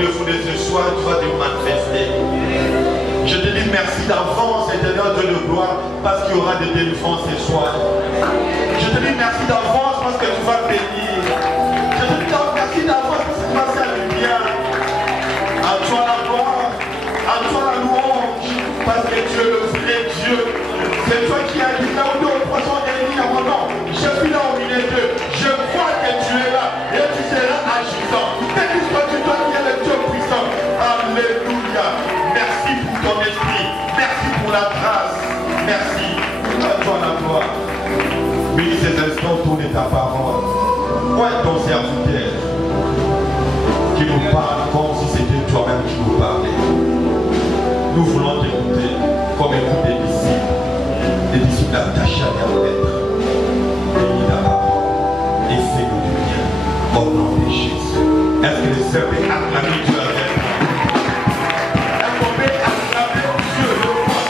défouler ce soir, tu vas te manifester. Je te dis merci d'avance, éternel Dieu de gloire, parce qu'il y aura des délivrances ce soir. Je te dis merci d'avance parce que tu vas bénir. Je te dis merci d'avance parce que tu vas faire le bien. À toi la gloire, à toi la louange, parce que tu es le vrai Dieu. C'est toi qui as dit là où deux ou trois sont réunis à mon nom. Je suis là au milieu d'eux. Je vois que tu es là et tu seras agissant. Béni sois-tu toi qui es le Dieu puissant. Alléluia. Merci pour ton esprit. Merci pour la grâce. Merci. À toi la gloire. Bénis ces instants autour de ta parole. Où est ton serviteur qui nous parle comme si c'était toi-même qui nous parlait? Nous voulons t'écouter comme écoute des disciples. Des disciples attachés à leur maître. Bénis ta parole et fais-nous du bien. Au nom de Jésus. Est-ce que le Seigneur peut acclamer Dieu avec moi? Est-ce qu'on peut acclamer Dieu le roi?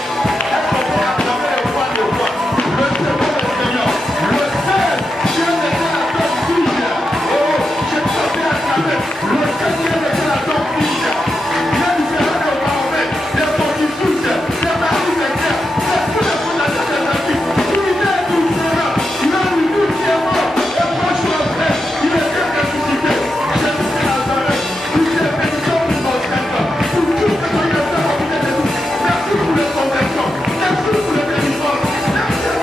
Est-ce qu'on peut acclamer le roi de roi? Le Seigneur, le Seigneur, Dieu était la ton fille. Oh, je peux acclamer le Seigneur était la ton fille. Dieu nous fera le Mahomet, le Pontifus, le Marie de terre, le fou de fondation de la vie. Unité et tout sera. Il a une vie qui est mort. Et moi je suis en train. Il est bien ressuscité. Jésus de Nazareth. Il est bénédiction pour notre être. Pour tout ce que tu as fait au milieu de nous. Merci pour les conversions. Merci pour les délivrances. Merci à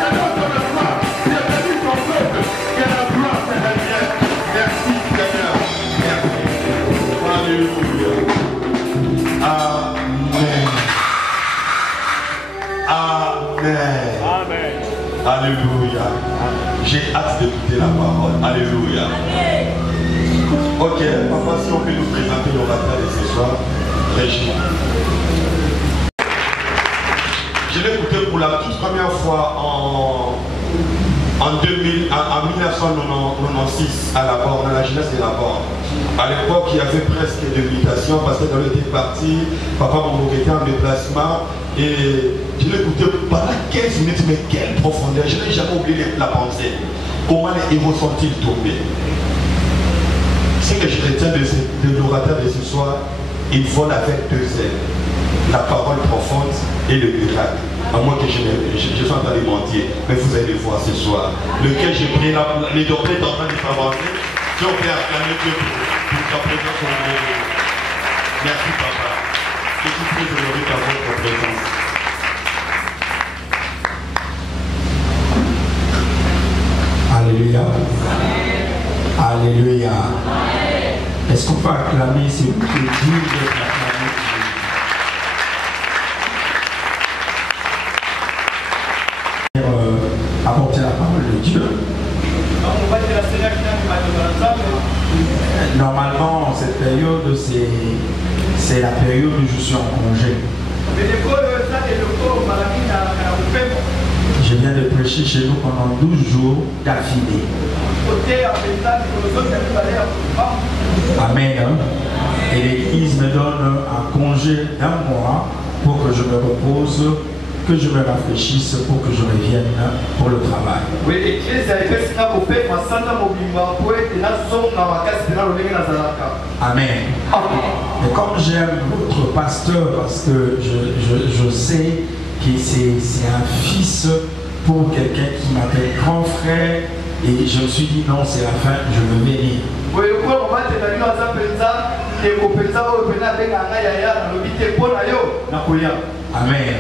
Dieu de le gloire. Bienvenue ton peuple. Que la gloire te revienne. Merci Seigneur. Merci. Alléluia. Amen. Amen. Amen. Alléluia. J'ai hâte d'écouter la parole. Alléluia. Ok, papa, si on peut nous présenter l'orateur de ce soir, Régis. Je l'ai écouté pour la toute première fois en 1996 à la borne, à la jeunesse de la borne. À l'époque, il y avait presque de l'imitation parce que dans le était parti, papa Mongo était en déplacement et je l'ai écouté pendant 15 minutes, mais quelle profondeur, je n'ai jamais oublié la pensée. Comment les héros sont-ils tombés? Ce que je retiens de l'orateur de ce soir, il vole avec deux ailes, la parole profonde et le miracle. À moins que je sois en train de mentir, mais vous allez le voir ce soir. Lequel j'ai pris, les docteurs sont en train de s'avancer. Si on peut acclamer Dieu pour sa présence au milieu de nous. Merci papa. Je suis très honoré par votre présence. Alléluia. Alléluia. Est-ce qu'on peut acclamer ce que Dieu veut acclamer? Apporter la parole de Dieu. Normalement, cette période, c'est la période où je suis en congé. Je viens de prêcher chez nous pendant 12 jours d'affilée. Amen. Et l'Église me donne un congé d'un mois pour que je me repose, que je me rafraîchisse, pour que je revienne pour le travail. Amen. Et comme j'aime votre pasteur, parce que je sais que c'est un fils pour quelqu'un qui m'appelle grand frère, et je me suis dit non, c'est la fin, je veux venir. Amen.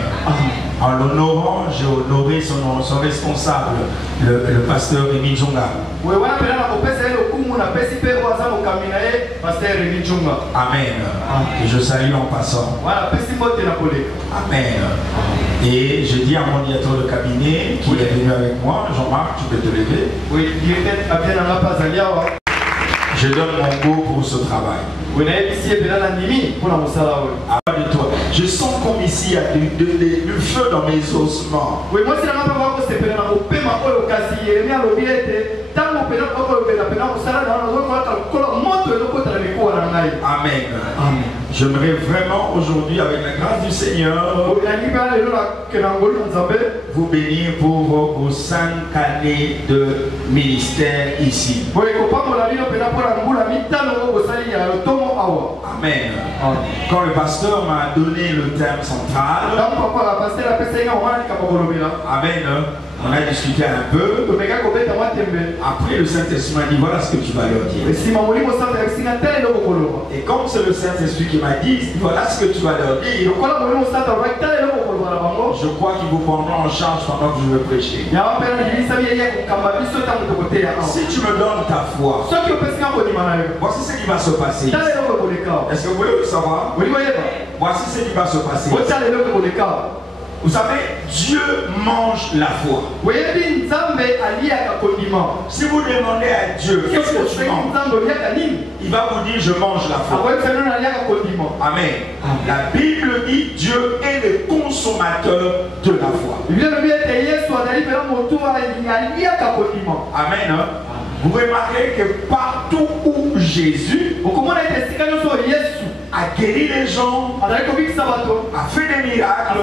En l'honorant, j'ai honoré son responsable, le pasteur Rémi Djonga. Amen. Et je salue en passant. Amen. Et je dis à mon directeur de cabinet qui est venu avec moi, Jean-Marc, tu peux te lever. Oui, je donne mon go pour ce travail. De toi. Je sens comme ici il y a du feu dans mes ossements. Amen. Amen. J'aimerais vraiment aujourd'hui, avec la grâce du Seigneur, vous bénir pour vos 5 années de ministère ici. Amen. Quand le pasteur m'a donné le thème central, Amen, on a discuté un peu. Après, le Saint-Esprit m'a dit, voilà ce que tu vas leur dire. Et comme c'est le Saint-Esprit qui m'a dit, voilà ce que tu vas leur dire, je crois qu'ils vous prendront en charge pendant que je vais prêcher. Si tu me donnes ta foi, voici ce qui va se passer. Est-ce que vous voulez le savoir? Voici ce qui va se passer. Vous savez, Dieu mange la foi. Si vous demandez à Dieu, qu'est-ce que tu manges? Il va vous dire, je mange la foi. Amen. La Bible dit, Dieu est le consommateur de la foi. Amen. Vous remarquez que partout où Jésus a guéri les gens, a fait des miracles,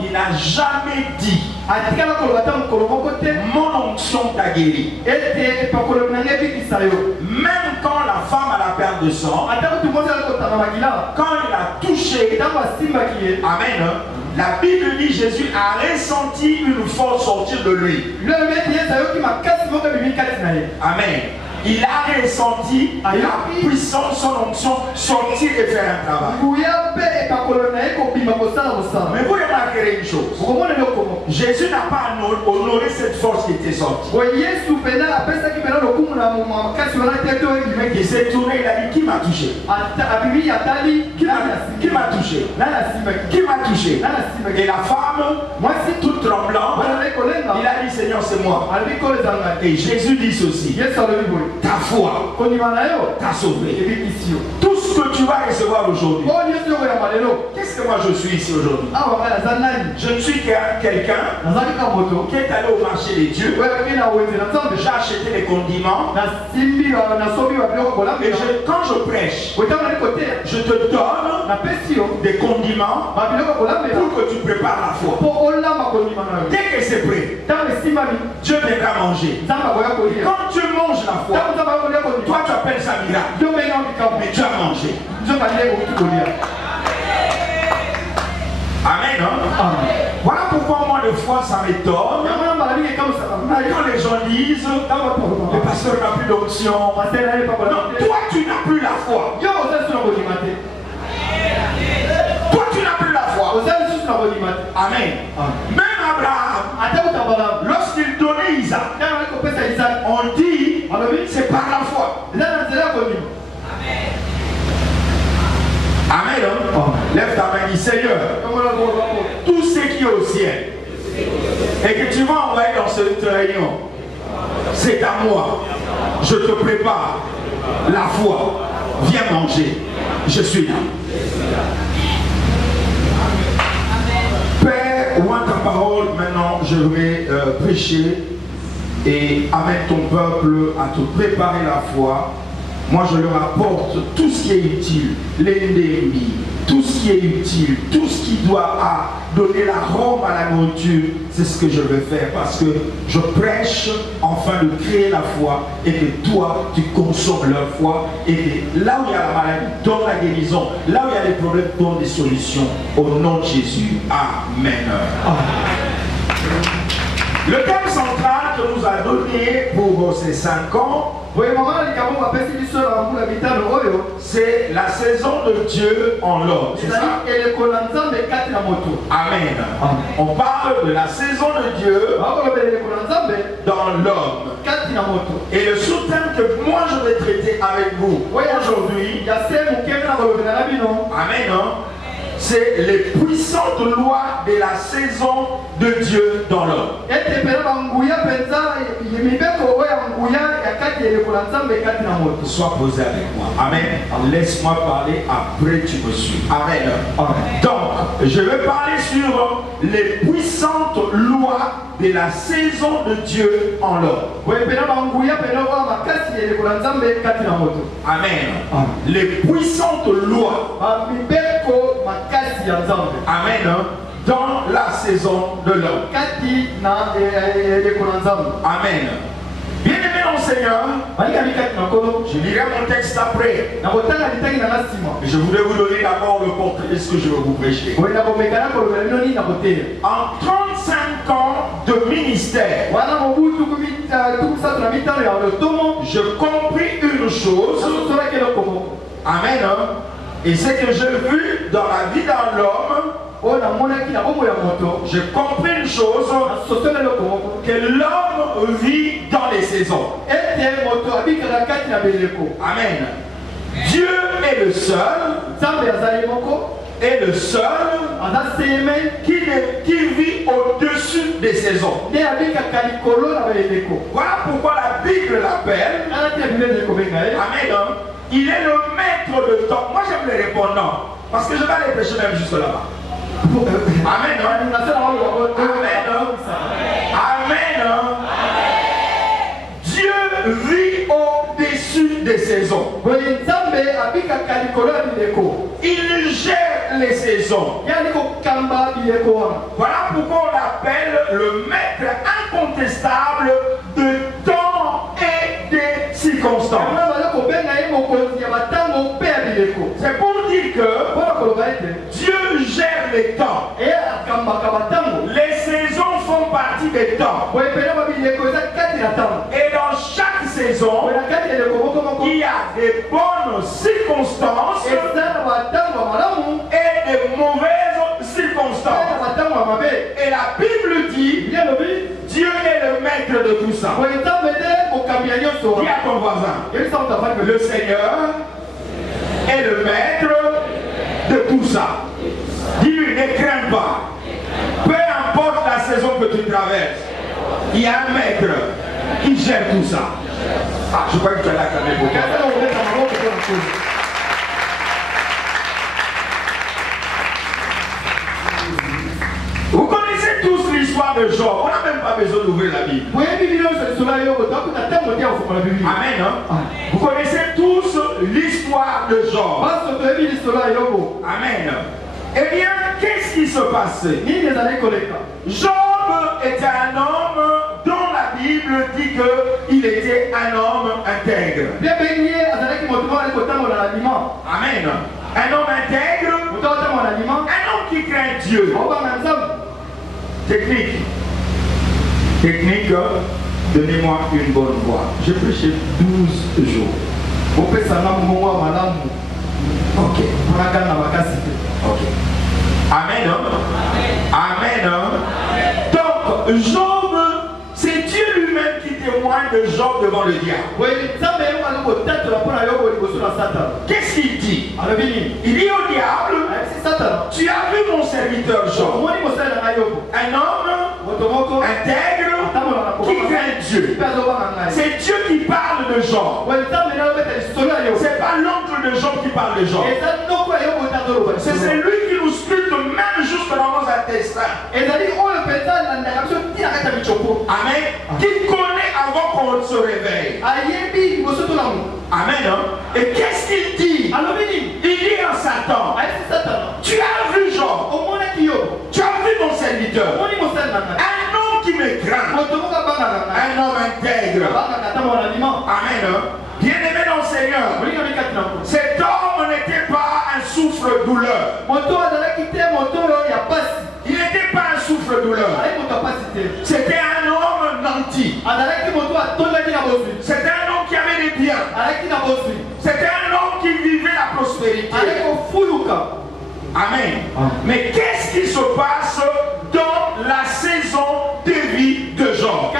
il n'a jamais dit mon onction t'a guéri. Même quand la femme a la perte de sang, quand il a touché, amen, la Bible dit Jésus a ressenti une force sortir de lui. Amen. Il a ressenti la puissance, son onction sortir et faire un travail. Mais vous remarquerez une chose. Jésus n'a pas honoré cette force qui était sortie. Il s'est tourné, il a dit, qui m'a touché? Qui m'a touché? Qui m'a touché? Et la femme, toute tremblante, il a dit, Seigneur, c'est moi. Et Jésus dit ceci. Ta foi t'a sauvé. Tout ce que tu vas recevoir aujourd'hui. Qu'est-ce que moi je suis ici aujourd'hui? Je ne suis quelqu'un qui est allé au marché des dieux. J'ai acheté des condiments. Et quand je prêche, je te donne des condiments pour que tu prépares la foi. Dès que c'est prêt, Dieu viendra manger. Quand tu manges la foi, toi tu appelles ça miracle, mais tu as mangé. Amen, hein? Voilà pourquoi moi des fois ça m'étonne quand les gens disent le pasteur n'a plus d'option. Non, toi tu n'as plus la foi. Toi tu n'as plus la foi. Amen. Même Abraham, lorsqu'il donnait Isaac, on dit c'est par la foi. Amen. Lève ta main et dis Seigneur, tout ce qui est au ciel et que tu vas envoyer dans cette réunion, c'est à moi. Je te prépare la foi. Viens manger. Je suis là. Père, ouvre ta parole. Maintenant, je vais prêcher et amène ton peuple à te préparer la foi. Moi, je leur apporte tout ce qui est utile, l'endémie, tout ce qui est utile, tout ce qui doit donner l'arôme à la nourriture. C'est ce que je vais faire parce que je prêche afin de créer la foi et que toi, tu consommes leur foi. Et que là où il y a la maladie, donne la guérison. Là où il y a des problèmes, donne des solutions. Au nom de Jésus. Amen. Le thème central que nous a donné pour ces 5 ans, c'est la saison de Dieu en l'homme. Amen. On parle de la saison de Dieu dans l'homme. Et le sous-thème que moi je vais traiter avec vous aujourd'hui, amen, c'est les puissantes lois de la saison de Dieu dans l'homme. Sois posé avec moi. Amen. Laisse-moi parler, après tu me suis. Amen. Donc, je vais parler sur les puissantes lois de la saison de Dieu en l'homme. Amen. Les puissantes lois. Amen. Dans la saison de l'homme. Amen. Bien aimé dans ce Seigneur, je lirai mon texte après. Je voudrais vous donner d'abord le portrait de ce que je vais vous prêcher. En 35 ans de ministère, je compris une chose. Amen. Et c'est que j'ai vu dans la vie d'un homme, j'ai compris une chose, que l'homme vit dans les saisons. Amen. Dieu est le seul, qui vit au-dessus des saisons. Voilà pourquoi la Bible l'appelle. Amen. Il est le maître de temps. Moi j'aime les répondre non. Parce que je vais aller prêcher même juste là-bas. Amen. Amen. Dieu vit au-dessus des saisons. Il gère les saisons. Voilà pourquoi on l'appelle le maître incontestable de temps et des circonstances. C'est pour dire que Dieu gère les temps. Les saisons font partie des temps. Et dans chaque saison, il y a des bonnes circonstances et des mauvaises circonstances. Et la Bible dit, Dieu est le maître de tout ça. Dis à ton voisin, le Seigneur est le maître de tout ça. Dis-lui, ne crains pas. Peu importe la saison que tu traverses, il y a un maître qui gère tout ça. Ah, je crois que tu as l'acclamé pour toi. Vous connaissez tous l'histoire de Job. On n'a même pas besoin d'ouvrir la Bible. Amen. Hein? Vous connaissez tous l'histoire de Job. Amen. Eh bien, qu'est-ce qui se passait? Job était un homme dont la Bible dit qu'il était un homme intègre. Amen. Un homme intègre, un homme qui craint Dieu. Technique, donnez-moi une bonne voix. J'ai prêché 12 jours. Ok. Ok. Amen. Amen. Donc, Job, c'est Dieu lui-même qui témoigne de Job devant le diable. Qu'est-ce qu'il dit? Il dit au diable, tu as vu mon serviteur Job, un homme intègre qui craint Dieu. C'est Dieu qui parle de Job. C'est pas l'oncle de Job qui parle de Job. C'est lui qui nous sculpte même jusque dans nos intestins. Amen. Qui connaît avant qu'on se réveille. Amen. Et qu'est-ce qu'il dit? Il dit à Satan, tu as vu Job, tu as vu mon serviteur, un homme qui me craint, un homme intègre. Amen. Bien-aimé dans le Seigneur, cet homme n'était pas un souffre-douleur. Il n'était pas un souffre-douleur. C'était un homme nanti. C'était un homme qui avait des biens. C'était un homme qui vivait la prospérité. Amen. Mais qu'est-ce qui se passe dans la saison de vie de Job?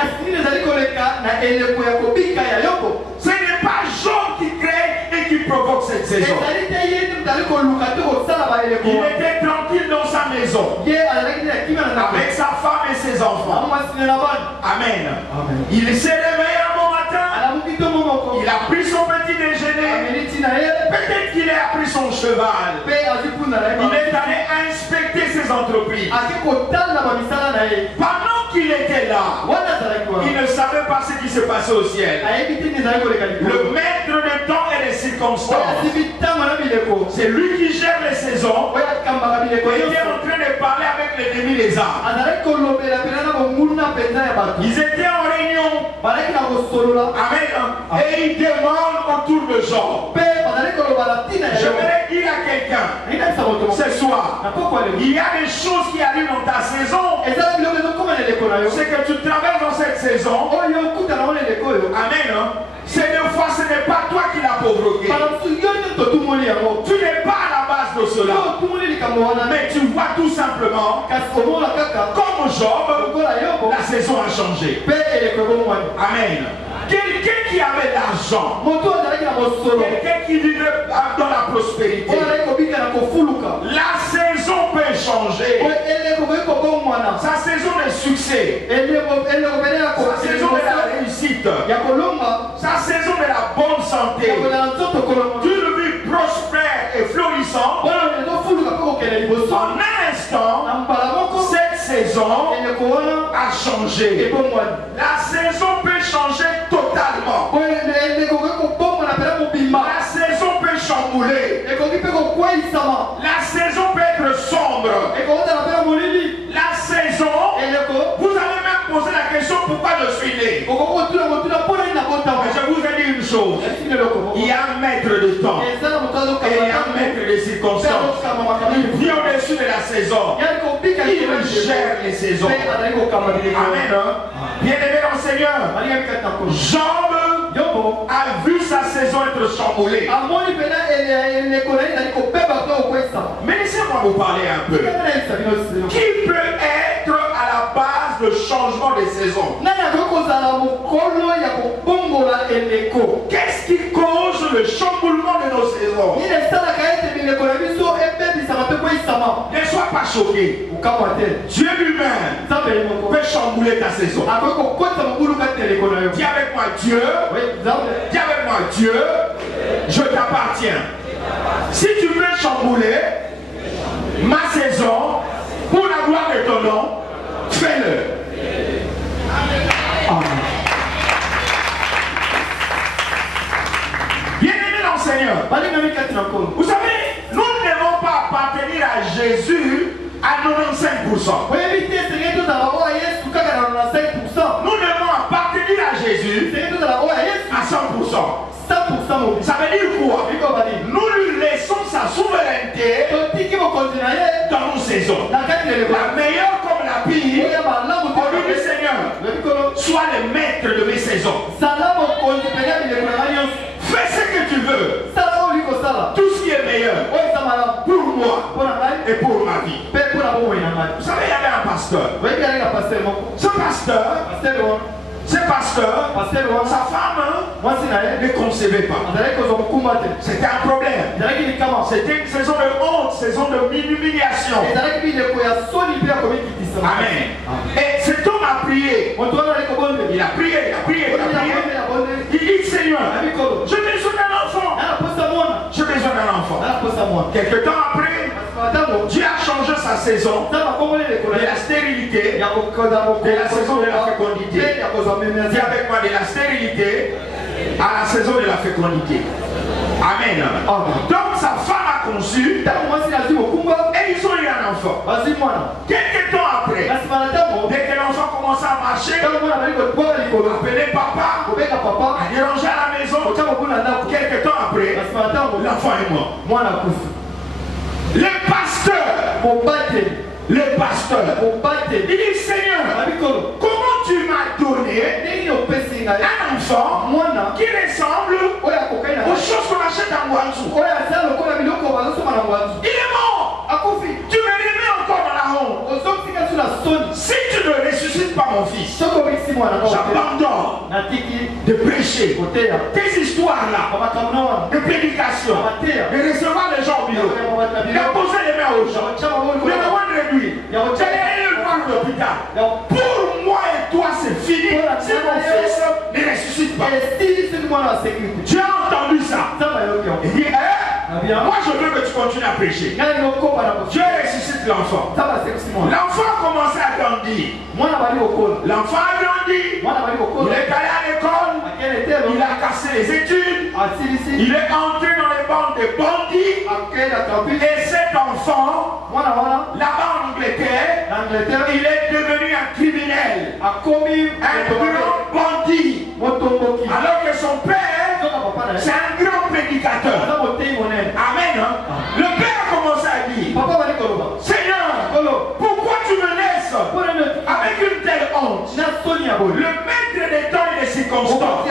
Ce n'est pas Job qui crée et qui provoque cette saison. Il était tranquille dans sa maison avec sa femme et ses enfants. Amen. Il s'est réveillé un bon matin. Il a pris son petit déjeuner. Peut-être qu'il a pris son cheval. Il est allé inspecter ses ses entreprises. Pendant qu'il était là, il ne savait pas ce qui se passait au ciel. Le maître de temps et des circonstances, c'est lui qui gère les saisons. Il était en train de parler avec l'ennemi des âmes. Ils étaient en réunion. Amen. Et ils demandent autour de Job. J'aimerais dire à quelqu'un ce soir, il y a des choses qui arrivent dans ta saison. C'est que tu traverses dans cette saison. Amen. C'est des fois, ce n'est pas toi qui l'as provoqué. Tu n'es pas à la base de cela. Mais tu vois tout simplement, comme Job, la saison a changé. Amen. Quelqu'un qui avait l'argent, quelqu'un qui vivait dans la prospérité, la saison peut changer. Sa saison de succès, sa saison de la réussite, sa saison de la bonne santé, d'une vie prospère et florissante. En un instant, cette saison a changé. La saison peut changer totalement. La saison peut chambouler. La saison peut être sombre. La saison, vous allez même poser la question pourquoi je suis né. Mais je vous ai dit une chose. Il y a un maître de temps et il y a un maître de circonstances. Il vit au-dessus de la saison. Il gère les saisons. Amen. Bien-aimé dans le Seigneur, Job a vu sa saison être chamboulée. Mais laissez-moi vous parler un peu. Qui peut être à la base de changement des saisons? Qu'est-ce qui cause le chamboulement de nos saisons? Ne sois pas choqué. Dieu lui-même peut chambouler ta saison. Dis avec moi Dieu. Dis avec moi Dieu. Je t'appartiens. Si tu veux chambouler ma saison pour la gloire de ton nom, fais-le. Amen. Bien-aimé dans le Seigneur, vous savez, nous ne devons pas appartenir à Jésus à 95%. Nous devons appartenir à Jésus à 100%. Ça veut dire quoi? Nous lui laissons sa souveraineté dans nos saisons. La meilleure comme la pire. Au lui du Seigneur, sois le maître de mes saisons. Fais ce que tu veux. Tout ce qui est meilleur pour moi et pour ma vie. Vous savez, il y avait un pasteur. Ce pasteur, sa femme ne concevait pas. C'était un problème. C'était une saison de honte, saison d'humiliation. Amen. Et cet homme a prié. Il a prié. Il dit, Seigneur, j'ai besoin d'un enfant. J'ai besoin d'un enfant. Quelque temps après, Dieu a changé sa saison de la stérilité, de la saison de la fécondité. Dis avec moi, de la stérilité à la saison de la fécondité. Amen. Donc sa femme a conçu et ils ont eu un enfant. Quelques temps après, dès que l'enfant commençait à marcher, appelé papa, à déranger à la maison. Quelques temps après, l'enfant est mort. Le pasteur, il dit, Seigneur, comment tu m'as donné un enfant qui ressemble aux choses qu'on achète en Guangzhou? Il est mort. Tu me remets encore dans la honte. Si tu ne ressuscites pas mon fils, j'abandonne de prêcher tes histoires là, de prédication, de recevoir les gens au bureau, de poser les mains aux gens, de me rendre réduit, d'aller le voir à l'hôpital. Pour moi et toi c'est fini. Si mon fils ne ressuscite pas. Tu as entendu ça? Il dit, moi je veux que tu continue à prêcher. Dieu ressuscite l'enfant. L'enfant a commencé à grandir. L'enfant a grandi. Il est allé à l'école. Il a cassé les études. Il est entré dans les bandes des bandits. Et cet enfant, là-bas en Angleterre, il est devenu un criminel. Un grand bandit. Alors que son père, c'est un grand prédicateur. Amen. Hein? Le père a commencé à dire, Seigneur, pourquoi tu me laisses avec une telle honte? Le maître des temps et des circonstances,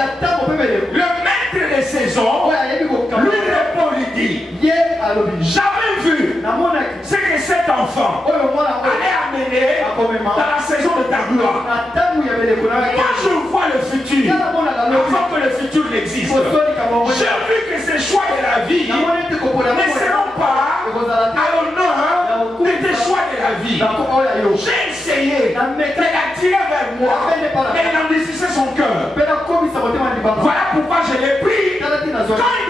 le maître des saisons, lui répond, lui dit, j'avais vu ce que cet enfant allait amener dans la saison de ta gloire. Moi je vois le futur avant que le futur n'existe. J'ai vu que ces choix de la vie ne seront pas à l'honneur de tes choix de la vie. J'ai essayé de l'attirer vers moi, mais il endurcissait son cœur. Voilà pourquoi je l'ai pris quand il ne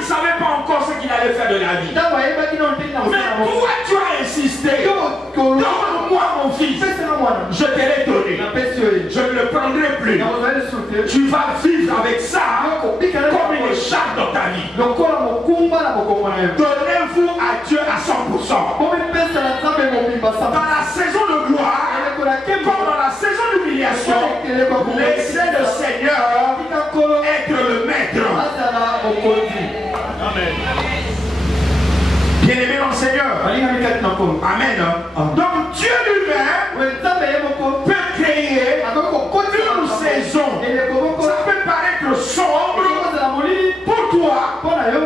savait pas encore ce qu'il allait faire de la vie. Mais toi tu as insisté. Donne-moi mon fils. Je te l'ai donné. Je ne le prendrai plus. Tu vas vivre avec ça comme une écharpe dans ta vie. Donnez-vous à Dieu à 100%. Dans la saison de gloire, comme dans la saison d'humiliation, laissez le Seigneur être le maître. Amen. Bien-aimé dans le Seigneur. Amen. Donc Dieu lui-même peut créer une saison. Ça peut paraître sombre pour toi,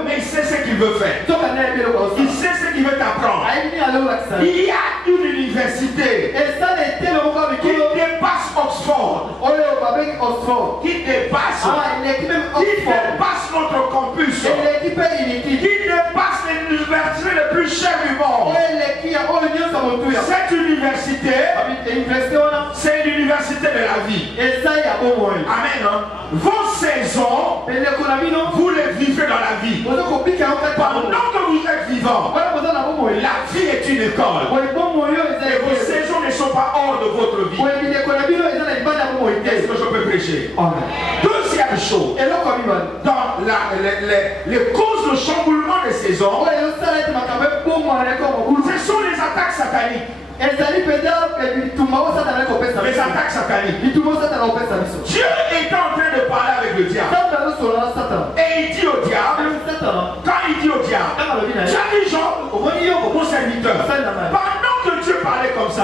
mais il sait ce qu'il veut faire. Il sait ce qu'il veut t'apprendre. Il y a une université qui dépasse Oxford, qui dépasse notre campus, qui dépasse l'université le plus cher du monde. Cette université, c'est l'université de la vie. Amen. Vos saisons, vous les vivez dans la vie. Pendant que vous êtes vivant, la vie est une école. Et vos saisons ne sont pas hors de votre vie. Est-ce que je peux prêcher? Deuxième chose, dans les causes de chamboulement des saisons, ce sont les attaques sataniques. Les attaques sataniques. Dieu est en train de parler avec le diable. Et il dit au diable, quand il dit au diable, tu as dit Job, mon serviteur, pendant que Dieu parlait comme ça,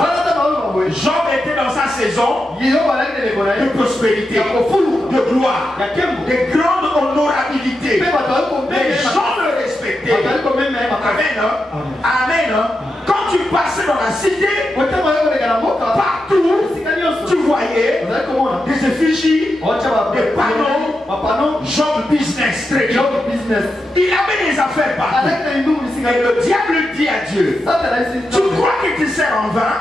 Job était dans sa saison de prospérité, de gloire, de grande honorabilité. Les gens le respectaient. Amen. Amen. Quand tu passais dans la cité, partout, tu voyais des effigies, des panneaux, Job business, très Job business. Il avait des affaires partout. Et le diable dit à Dieu, tu crois que tu sers en vain?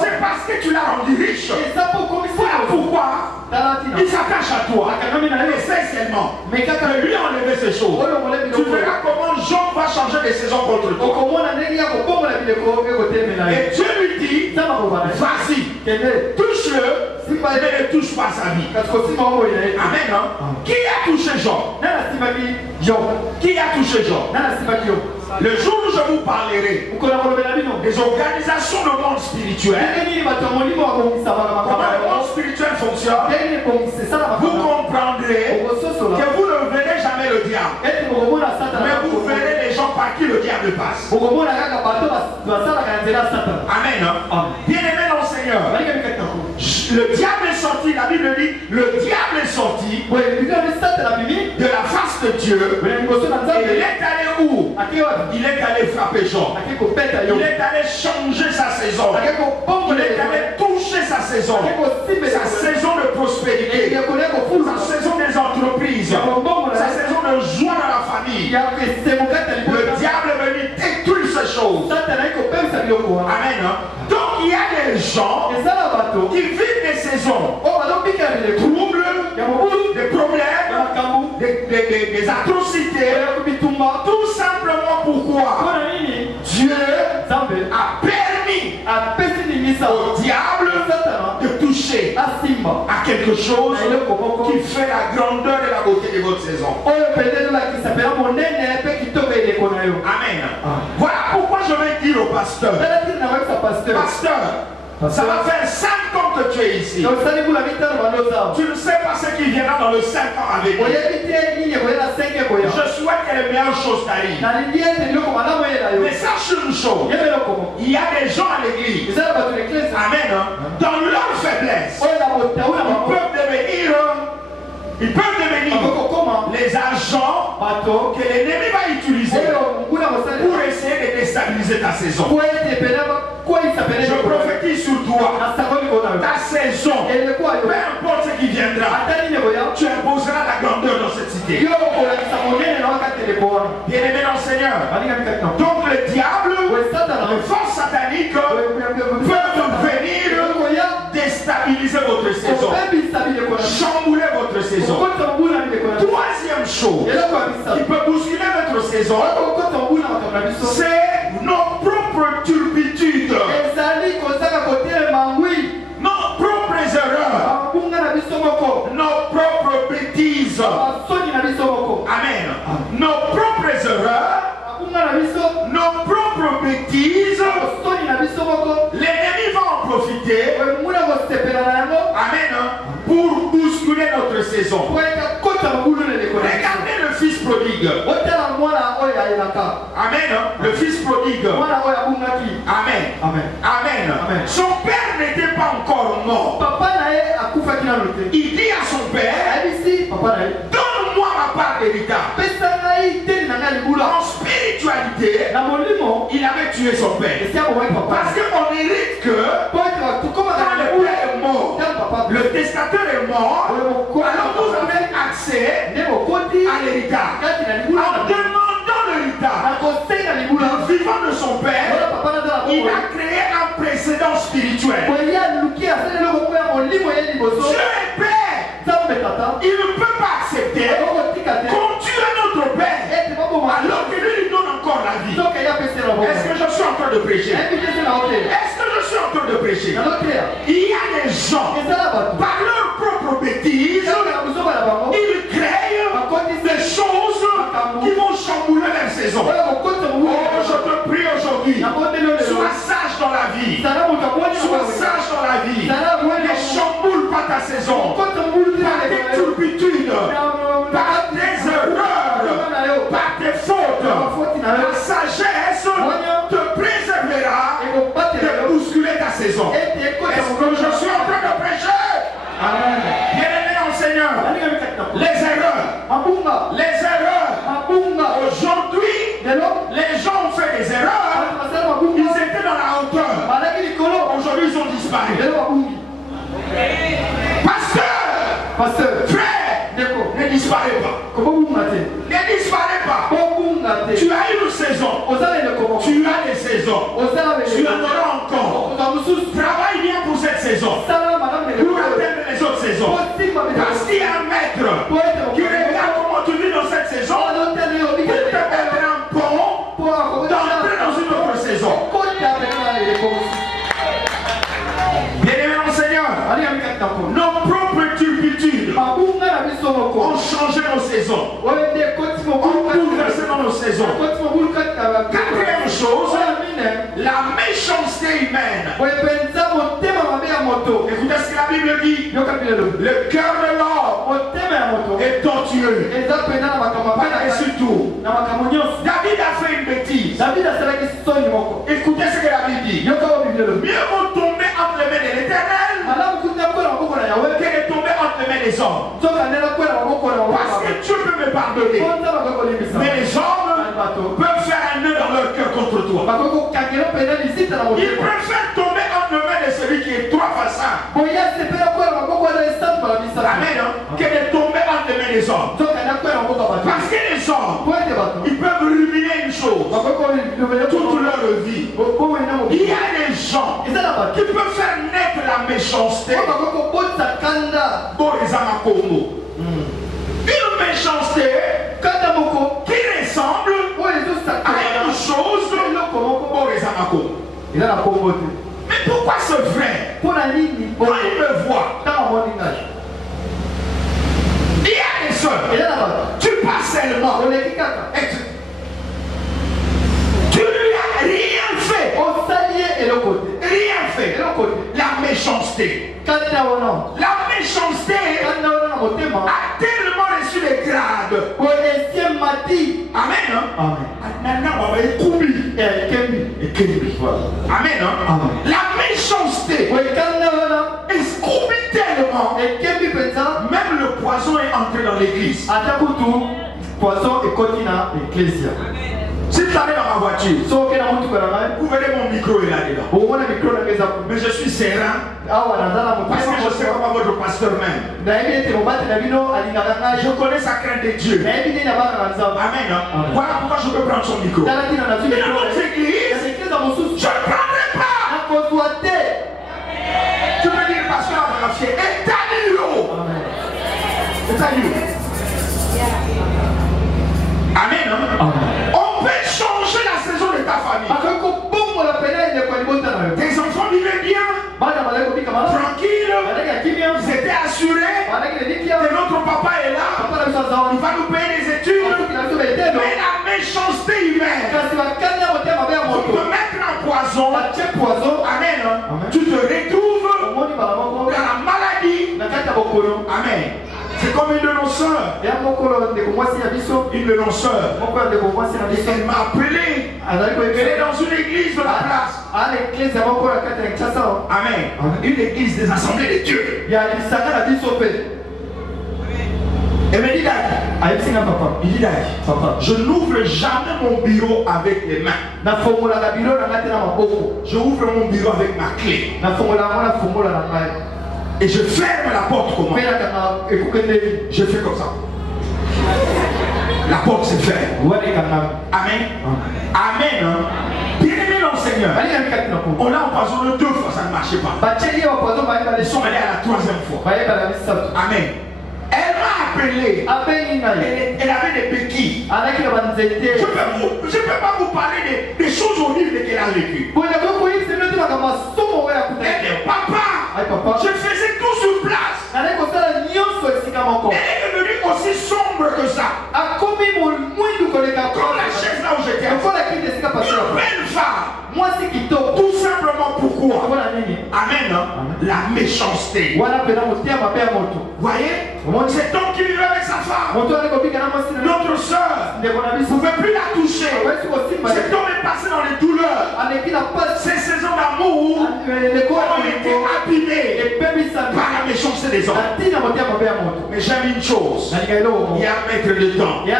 C'est parce que tu l'as rendu riche. Voilà pourquoi il s'attache à toi. Essentiellement. Mais lui enlever ces choses. Tu verras comment Job va changer de saison contre toi. Et Dieu lui dit, vas-y, touche-le, mais ne touche pas sa vie. Amen. Qui a touché Job? Qui a touché Job? Le jour où je vous parlerai des organisations de monde spirituel, comment le monde spirituel fonctionne, vous comprendrez que vous ne verrez jamais le diable, mais vous verrez les gens par qui le diable passe. Amen. Bien-aimé dans le Seigneur, le diable est sorti, la Bible dit, le diable est sorti de la face de Dieu. Et il est allé où? Il est allé frapper Job. Il est allé changer sa saison. Il est allé toucher sa saison. Sa saison de prospérité. Sa saison des entreprises. Sa saison de joie dans la famille. Le diable est venu détruire ces choses. Amen. Donc il y a des gens qui vivent des saisons, des troubles, des problèmes, des atrocités, tout simplement pourquoi au diable de toucher à quelque chose qui fait la grandeur et la beauté de votre saison. Amen. Voilà pourquoi je vais dire au pasteur, pasteur, ça va faire 5 ans que tu es ici. Tu ne sais pas ce qui viendra dans le 5 ans avec lui. Je souhaite que les meilleures choses t'arrivent. Mais sache une chose, il y a des gens à l'église, amen, dans leur faiblesse, ils peuvent devenir les agents que l'ennemi va utiliser pour essayer de déstabiliser ta saison. Je prophétise sur toi, ta saison, peu importe ce qui viendra, tu imposeras la grandeur dans cette cité. Bien-aimé dans le Seigneur, donc le diable, les forces sataniques peuvent venir déstabiliser votre saison, chambouler votre saison. Troisième chose qui peut bousculer notre saison, c'est nos propres turpitudes, nos propres erreurs, nos propres bêtises. Amen. Nos propres erreurs, nos propres bêtises, l'ennemi va en profiter. Amen. Pour bousculer notre saison. Regardez le fils prodigue. Amen. Le fils prodigue. Amen. Amen. Son père n'était pas encore mort. Il dit à son père, donne-moi ma part d'héritage. En spiritualité, il avait tué son père. Parce qu'on hérite que quand le père est mort, le testateur est mort, alors vous avez accès à l'héritage. En demandant l'héritage, en vivant de son père, il a créé un précédent spirituel. Dieu est père. Il ne peut pas accepter qu'on tue notre père alors que lui il donne encore la vie. Est-ce que je suis en train de prêcher? Est-ce que je suis en train de prêcher? Il y a des gens, par leur propre bêtise, ils créent des choses qui vont chambouler leur saison. Oh, je te prie aujourd'hui, sois sage dans la vie. Sois sage dans la vie. Ne chamboule pas ta saison par tes turpitudes, par tes erreurs, par tes fautes. La sagesse te préservera de bousculer ta saison. Est-ce que je suis en train de prêcher? Bien-aimé dans le Seigneur, les erreurs, aujourd'hui, les gens ont fait des erreurs, ils étaient dans la hauteur, aujourd'hui ils ont disparu. Pasteur, frère, ne disparais pas. Ne disparais pas. Tu as une saison. Tu as des saisons. Tu en auras encore. Travaille bien pour cette saison. Pour atteindre les autres saisons. Parce qu'il y a un maître qui regarde comment tu vis dans cette saison pour te mettre un pont d'entrer dans une autre saison. Bien-aimé dans le Seigneur, nos propres turpitudes ont changé nos saisons. On bouleversé dans nos saisons. Quatrième chose, la méchanceté humaine. Écoutez ce que la Bible dit. Le cœur de l'homme est tortueux. Et surtout, David a fait une bêtise. Écoutez ce que la Bible dit. Mieux vaut tomber entre les mains de l'Éternel que de tomber entre les mains des hommes. Parce que Dieu peut me pardonner. Mais les hommes peuvent faire un nœud dans leur cœur contre toi. Ils préfèrent tomber entre les mains de celui qui est 3 face 1. Amen. Que de tomber entre les mains des hommes. Parce que les hommes, ils peuvent ruminer une chose toute leur vie. Il y a des gens qui peuvent faire naître la méchanceté. Une méchanceté qui ressemble à une chose. Mais pourquoi ce frère, quand il me voit, il y a des soeurs, tu passes seulement, et tu lui as rien fait. Rien fait. La méchanceté. La méchanceté a tellement reçu les grades. Amen. Amen. La méchanceté est scooby tellement. Même le poison est entré dans l'église. Poison et continent ecclésia. Si tu allais dans ma voiture, vous verrez mon micro est là-dedans. Mais je suis serein. Parce que je sais comment votre pasteur même. Je connais sa crainte de Dieu. Amen. Voilà pourquoi je peux prendre son micro. Dans notre église, je ne prendrai pas. Tu peux dire, pasteur, et Amen. On peut changer la saison de ta famille. Tes enfants vivaient bien, tranquilles, ils étaient assurés. Et notre papa est là, il va nous payer des études. Mais la méchanceté humaine pour te mettre en poison. Amen. Tu te retrouves dans la maladie. Amen. C'est comme une de nos soeurs. Une de nos soeurs. Elle m'a appelé. Elle est dans une église de la place. Amen. Une église des assemblées de Dieu. Elle me dit, il dit, je n'ouvre jamais mon bureau avec les mains. Je ouvre mon bureau avec ma clé. Et je ferme la porte comment? Je fais comme ça. La porte se ferme. Amen. Amen. Bien-aimé dans le Seigneur. On l'a empoisonné 2 fois, ça ne marchait pas. Ils sont allés à la 3e fois. Amen. Elle m'a appelé. Elle avait des béquilles. Je ne peux pas vous parler des choses horribles qu'elle a vécues. Elle dit, papa, je faisais tout sur place. Elle est devenue aussi sombre que ça. Comme la chaise là où j'étais. Une belle femme. Tout simplement pourquoi? Amen. La méchanceté. Voyez? Cet homme qui vivait avec sa femme. Notre soeur ne pouvait plus la toucher. Cet homme est passé dans les douleurs. Ces saisons d'amour ont été abîmées par la méchanceté des hommes. Mais j'aime une chose. Il y a un maître de temps. Et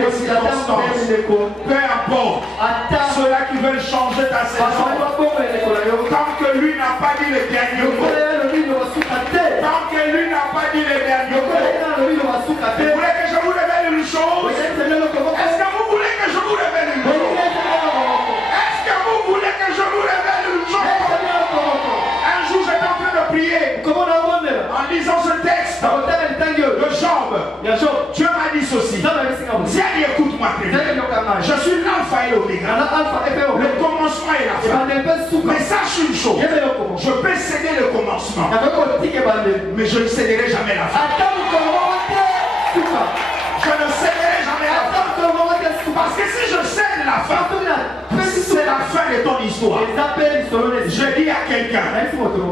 de circonstances. Peu importe. Ceux-là qui veulent changer ta saison. Tant que lui n'a pas dit le dernier mot. Tant que lui n'a pas dit le dernier mot. Vous voulez que je vous révèle une chose? Est-ce que vous voulez que je vous révèle une chose? Est-ce que vous voulez que je vous révèle une chose? Un jour j'étais en train de prier en lisant ce texte de Job. Dieu m'a dit ceci. Tiens, écoute-moi très bien. Je suis l'alpha et l'oméga. Le commencement et la fin. Mais sache une chose. Je peux céder le commencement. Mais je ne céderai jamais la fin. Je ne céderai jamais la fin. Parce que si je cède la fin, c'est la fin de ton histoire. Je dis à quelqu'un,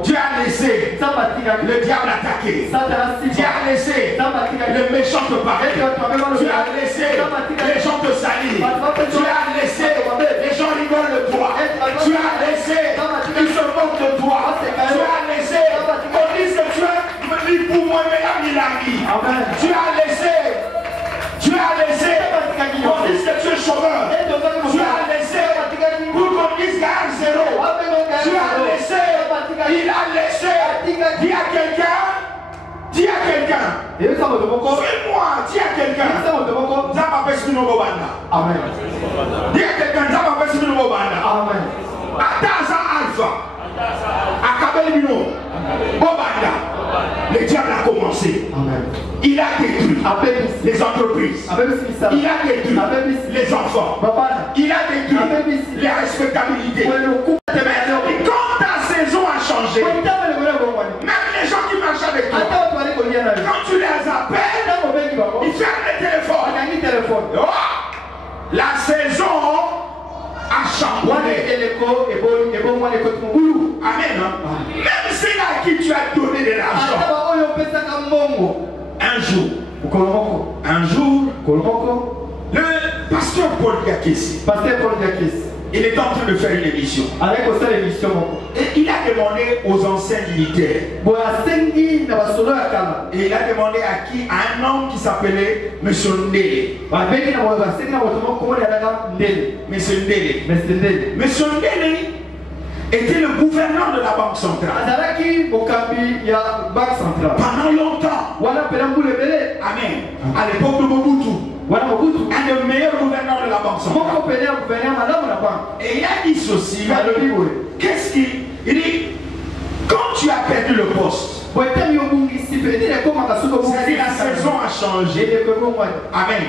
tu as laissé le diable attaquer. Tu as laissé le méchant te parler. Tu as laissé les gens te salir. Tu as laissé les gens rigolent de toi. Tu as laissé ils se moquent de toi. Tu as laissé on dise que tu as pour moi tu as laissé on dise que tu es chômeur. Tu as laissé pour qu'on dise gare zéro. Tu as laissé, il a laissé. Dis à quelqu'un, suis-moi, dis à quelqu'un. Amen. Dis à quelqu'un, Amen. Atasa Alpha, Akabel Bino, Bobanda. Le diable a commencé. Amen. Il a détruit les entreprises. Il a détruit les enfants. Il a détruit les respectabilités. Quand ta Amen. Hein? Même ceux à qui tu as donné de l'argent. Un jour, le pasteur Paul Diakis, il est en train de faire une émission. Et il a demandé aux anciens militaires. Et il a demandé à qui? À un homme qui s'appelait M. Ndele. M. Ndele était le gouverneur de la Banque centrale. Pendant longtemps. Amen. À l'époque de Mobutu. Un des meilleurs gouverneurs de la Banque centrale. Et il a dit ceci. Qu'est-ce qu'il dit? Quand tu as perdu le poste, c'est-à-dire la saison a changé. Amen.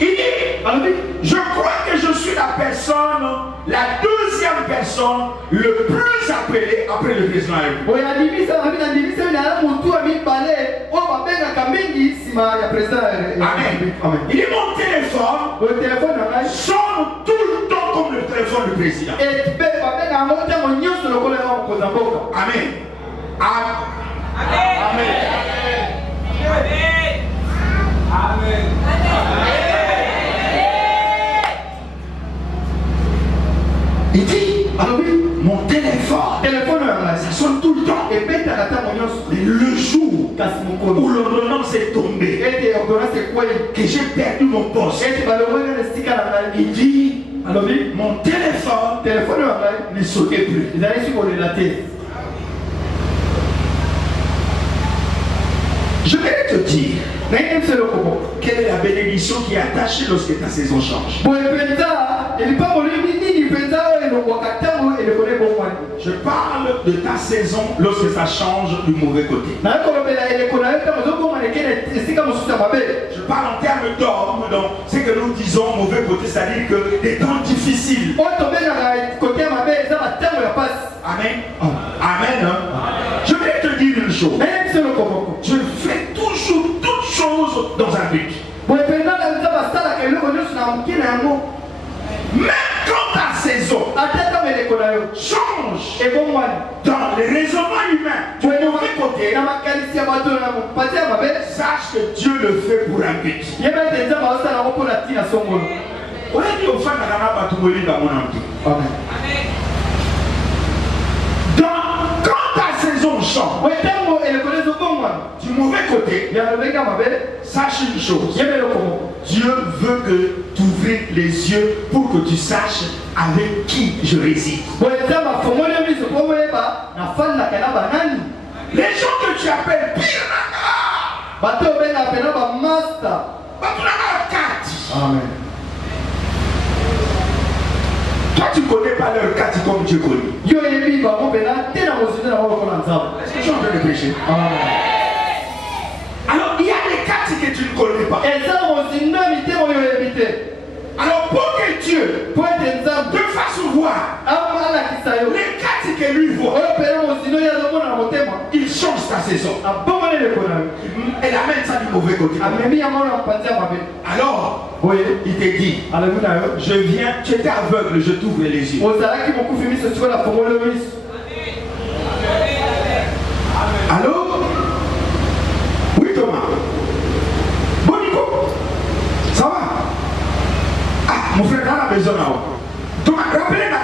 Il dit, je crois que je suis la personne, la deuxième personne le plus appelée après le président. Amen. Il dit, mon téléphone sonne tout le temps comme le téléphone du président. Amen. Amen. Amen. Il dit, mon téléphone, ça sonne tout le temps. Mais le jour où l'ordonnance est tombée, que j'ai perdu mon poste, il dit, mon téléphone ne sonnait plus. Je vais te dire quelle est la bénédiction qui est attachée lorsque ta saison change. Je parle de ta saison lorsque ça change du mauvais côté. Je parle en termes d'hommes, donc c'est que nous disons mauvais côté, c'est-à-dire que des temps difficiles. Amen. Amen. Je vais te dire une chose. Je fais toujours toutes choses dans un but. Même quand ta saison change dans les raisonnements humains du mauvais côté, sache que Dieu le fait pour un but. Quand ta saison change du mauvais côté, sache une chose. Dieu veut que tu ouvres les yeux pour que tu saches avec qui je réside. Les gens que tu appelles Amen. Toi tu ne connais pas leur carte comme Dieu connaît. Est-ce que je suis en train de prêcher? Alors il y a des cartes que tu ne connais pas. Alors pour que Dieu te fasse voir les cartes que lui voit, il change ta saison. Elle amène ça du mauvais côté. Alors il te dit, je viens, tu étais aveugle, je t'ouvre les yeux. Allô? Oui Thomas. Bon Nico, ça va? Ah, mon frère dans la maison là. Thomas, rappelez-la.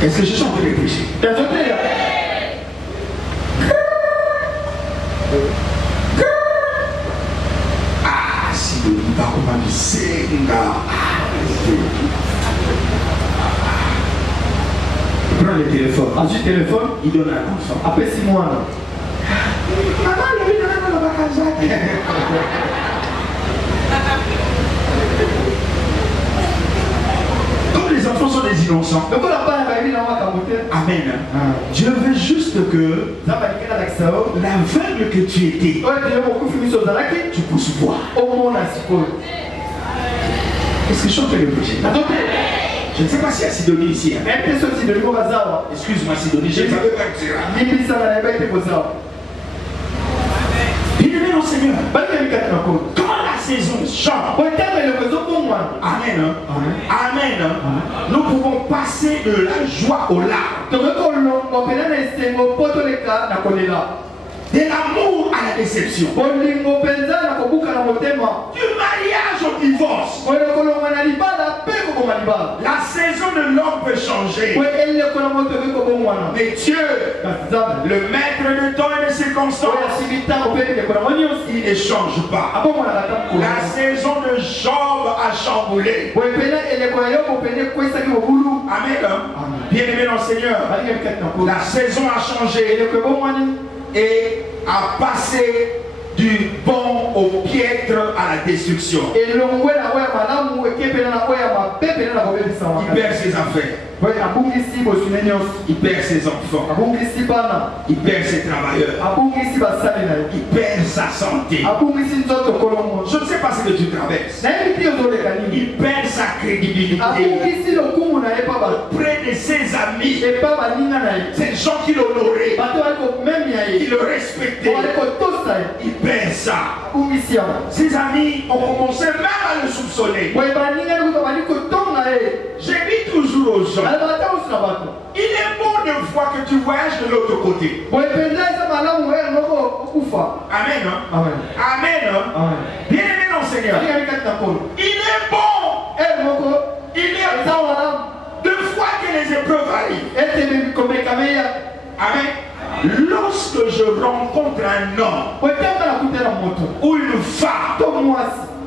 Est-ce que je suis en train de prêcher? Ah, si le livre comment il s'enga. Il prend le téléphone. Il donne à l'enfant. Maman, le vide dans le bagage. Comme les enfants sont des innocents. Amen. Dieu veut juste que l'aveugle que tu étais, tu puisses voir. Est-ce que je suis en train de prêcher? Je ne sais pas s'il y a Sidonie ici. Excuse-moi Sidonie, je ne savais pas que tu es là. Bien-aimé mon Seigneur. Comment saison change. Amen. Amen. Nous pouvons passer de la joie au larmes. De l'amour à la déception. Du mariage au divorce. La saison de l'homme peut changer. Mais Dieu, le maître de temps et de circonstances, il ne change pas. La saison de Job a chamboulé. Amen. Bien-aimé dans le Seigneur, la saison a changé et a passé du bon au piètre à la destruction. Il perd ses affaires. Il perd ses enfants. Il perd ses travailleurs. Il perd sa santé. Je ne sais pas ce que tu traverses. Il perd sa crédibilité auprès de ses amis. Ces gens qui l'honoraient, qui le respectaient. Il perd ça. Ses amis ont commencé même à le soupçonner. J'ai dit toujours aux gens, il est bon de voir que tu voyages de l'autre côté. Amen. Amen. Bien-aimé dans le Seigneur, il est bon. Il est bon de voir que les épreuves arrivent. Amen. Lorsque je rencontre un homme ou une femme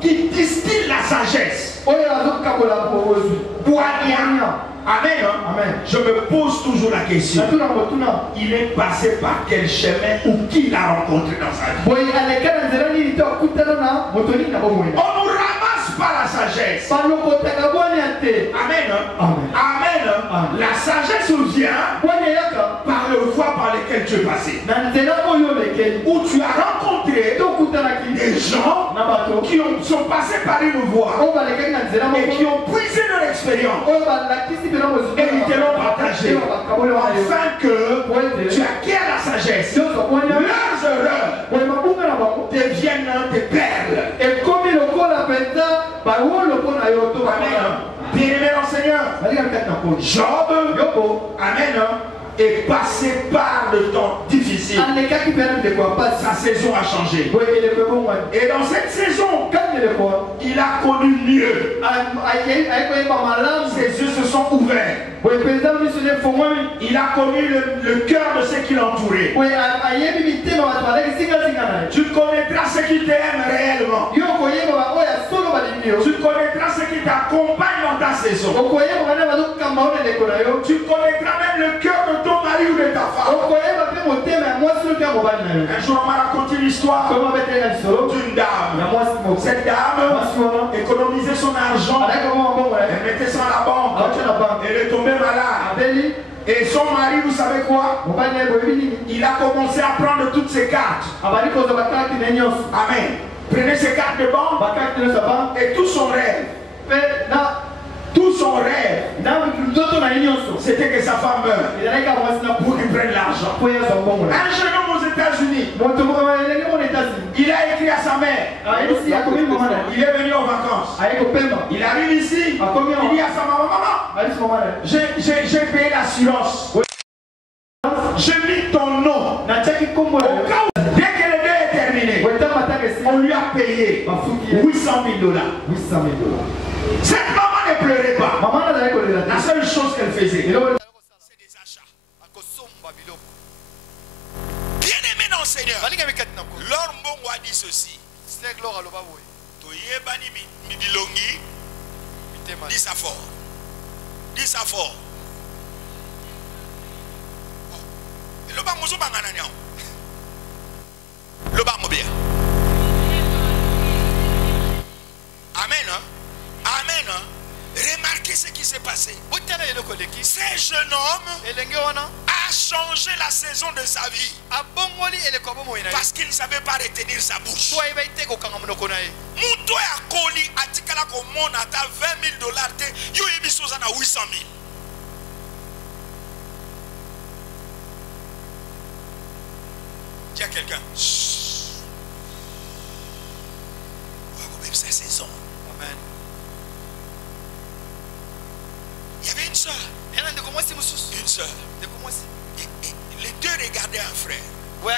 qui distille la sagesse, Amen. Amen. Je me pose toujours la question. Il est passé par quel chemin ou qui l'a rencontré dans sa vie? On nous ramasse par la sagesse. Amen. Amen. La sagesse vient par le voie par lesquelles tu es passé. Où tu as rencontré des gens qui sont passés par une voie et qui ont puisé leur expérience. Et ils te l'ont partagé afin que tu acquières la sagesse. Leurs erreurs deviennent des perles. Bien-aimé dans le Seigneur, Job, amen, est passé par le temps difficile. Sa saison a changé. Et dans cette saison, il a connu mieux. Ses yeux se sont ouverts. Il a connu le cœur de ceux qui l'entouraient. Tu connaîtras ceux qui t'aiment réellement. Tu connaîtras ceux qui t'accompagnent dans ta saison. Tu connaîtras même le cœur de ton mari ou de ta femme. Un jour on m'a raconté l'histoire d'une dame. Cette dame économisait son argent. Elle mettait ça à la banque. Elle est tombée malade. Et son mari, vous savez quoi? Il a commencé à prendre toutes ses cartes. Amen. Prenez ses cartes de banque et tout son rêve. Tout son rêve, c'était que sa femme meure pour qu'il prenne l'argent. Un jeune homme aux États-Unis, il a écrit à sa mère. Il est venu en vacances. Il arrive ici. Il dit à sa maman, maman, j'ai payé l'assurance. J'ai mis ton nom. Au cas où, dès que le deuil est terminé, on lui a payé $800,000. Cette maman ne pleurait pas. La seule chose qu'elle faisait, c'est des achats. Bien-aimé dans le Seigneur, Lord Mbongo a dit ceci. Dis ça fort. Dis ça fort. Le bas mozo bangana nyao. Le bas mobile. Amen. Amen. Remarquez ce qui s'est passé. Ce jeune homme a changé la saison de sa vie parce qu'il ne savait pas retenir sa bouche. Mouto a koli atikala ko mona ta $20,000 te yo ebiso za na 800,000. Dis à quelqu'un. même sa saison. Amen. Il y avait une soeur. Une soeur. Et les deux regardaient un frère. Non,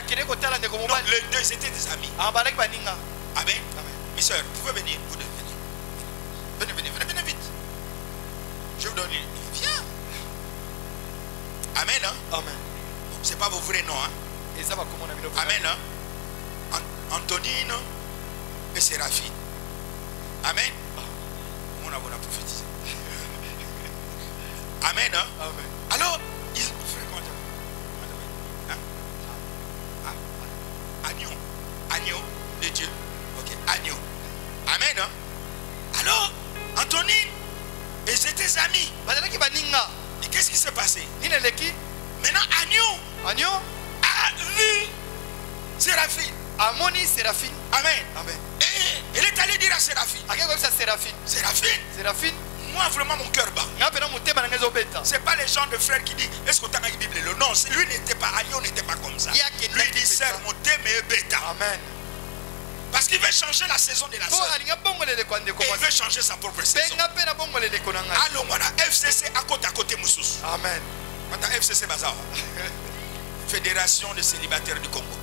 les deux étaient des amis. Amen. Mes soeurs, vous pouvez venir. Vous devez venir. Venez vite. Je vous donne une. Viens. Amen. Hein? Amen. C'est pas vos vrais noms. Hein? Amen. Hein? Antonine et Séraphine. Amen. On a prophétisé. Amen. Hein? Amen. Alors, ils fréquentent. Agneau de Dieu. Ok, agneau. Amen. Hein? Alors, Antonine et j'étais amis. Et qu'est-ce qui s'est passé? Maintenant, Agneau a vu Séraphine. Séraphine. Amen. Amen. Et elle est allée dire à Séraphine. Séraphine, moi vraiment mon cœur bat. C'est pas les gens de frères qui disent est-ce que tu as la Bible? Non, lui n'était pas, Agneau n'était pas comme ça. Lui dit sert mon thème et bêta. Amen. Parce qu'il veut changer la saison de la soeur. Et il veut changer sa propre saison. Alors, on a FCC à côté Moussous. Amen. On a FCC Bazar. Fédération des célibataires du Congo.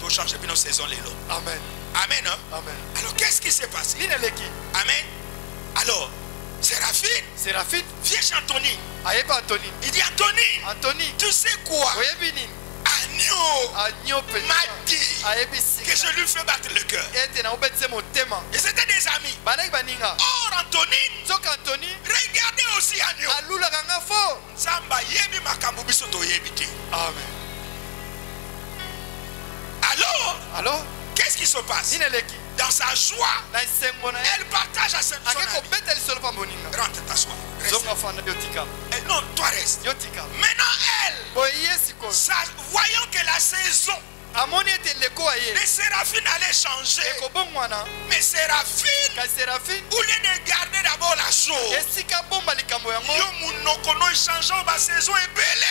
Pour changer nos saisons les lots. Amen. Amen. Hein? Amen. Alors, qu'est-ce qui s'est passé? Amen. Alors, Séraphine, viens chez Anthony. Il dit Anthony, tu sais quoi? Agneau m'a dit que je lui fais battre le cœur. Et c'était des amis. Or Anthony, regardez aussi Agneau. Amen. Alors, qu'est-ce qui se passe? Dans sa joie, elle partage à son ami. Rentre t'asseoir. Non, toi reste. Maintenant elle, voyant que la saison les Séraphines allaient changer. Mais Séraphine, au lieu de garder d'abord la chose, nous changeons ma saison est belle.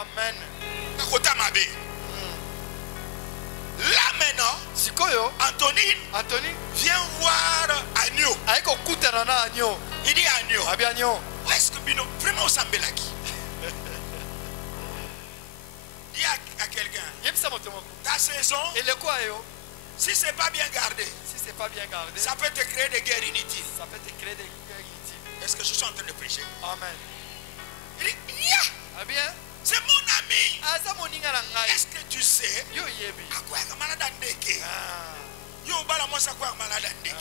Amen. Là maintenant, Anthony vient voir Agneau. Il dit Agneau. Où est-ce que Bino vraiment Sambelaki? Dis à quelqu'un, ta saison, si c'est pas bien gardé, ça peut te créer des guerres inutiles. Est-ce que je suis en train de prêcher? Amen. Il dit, c'est mon ami. Est-ce que tu sais à quoi est malade andeke? Yo bala moi ça quoi malade andeke?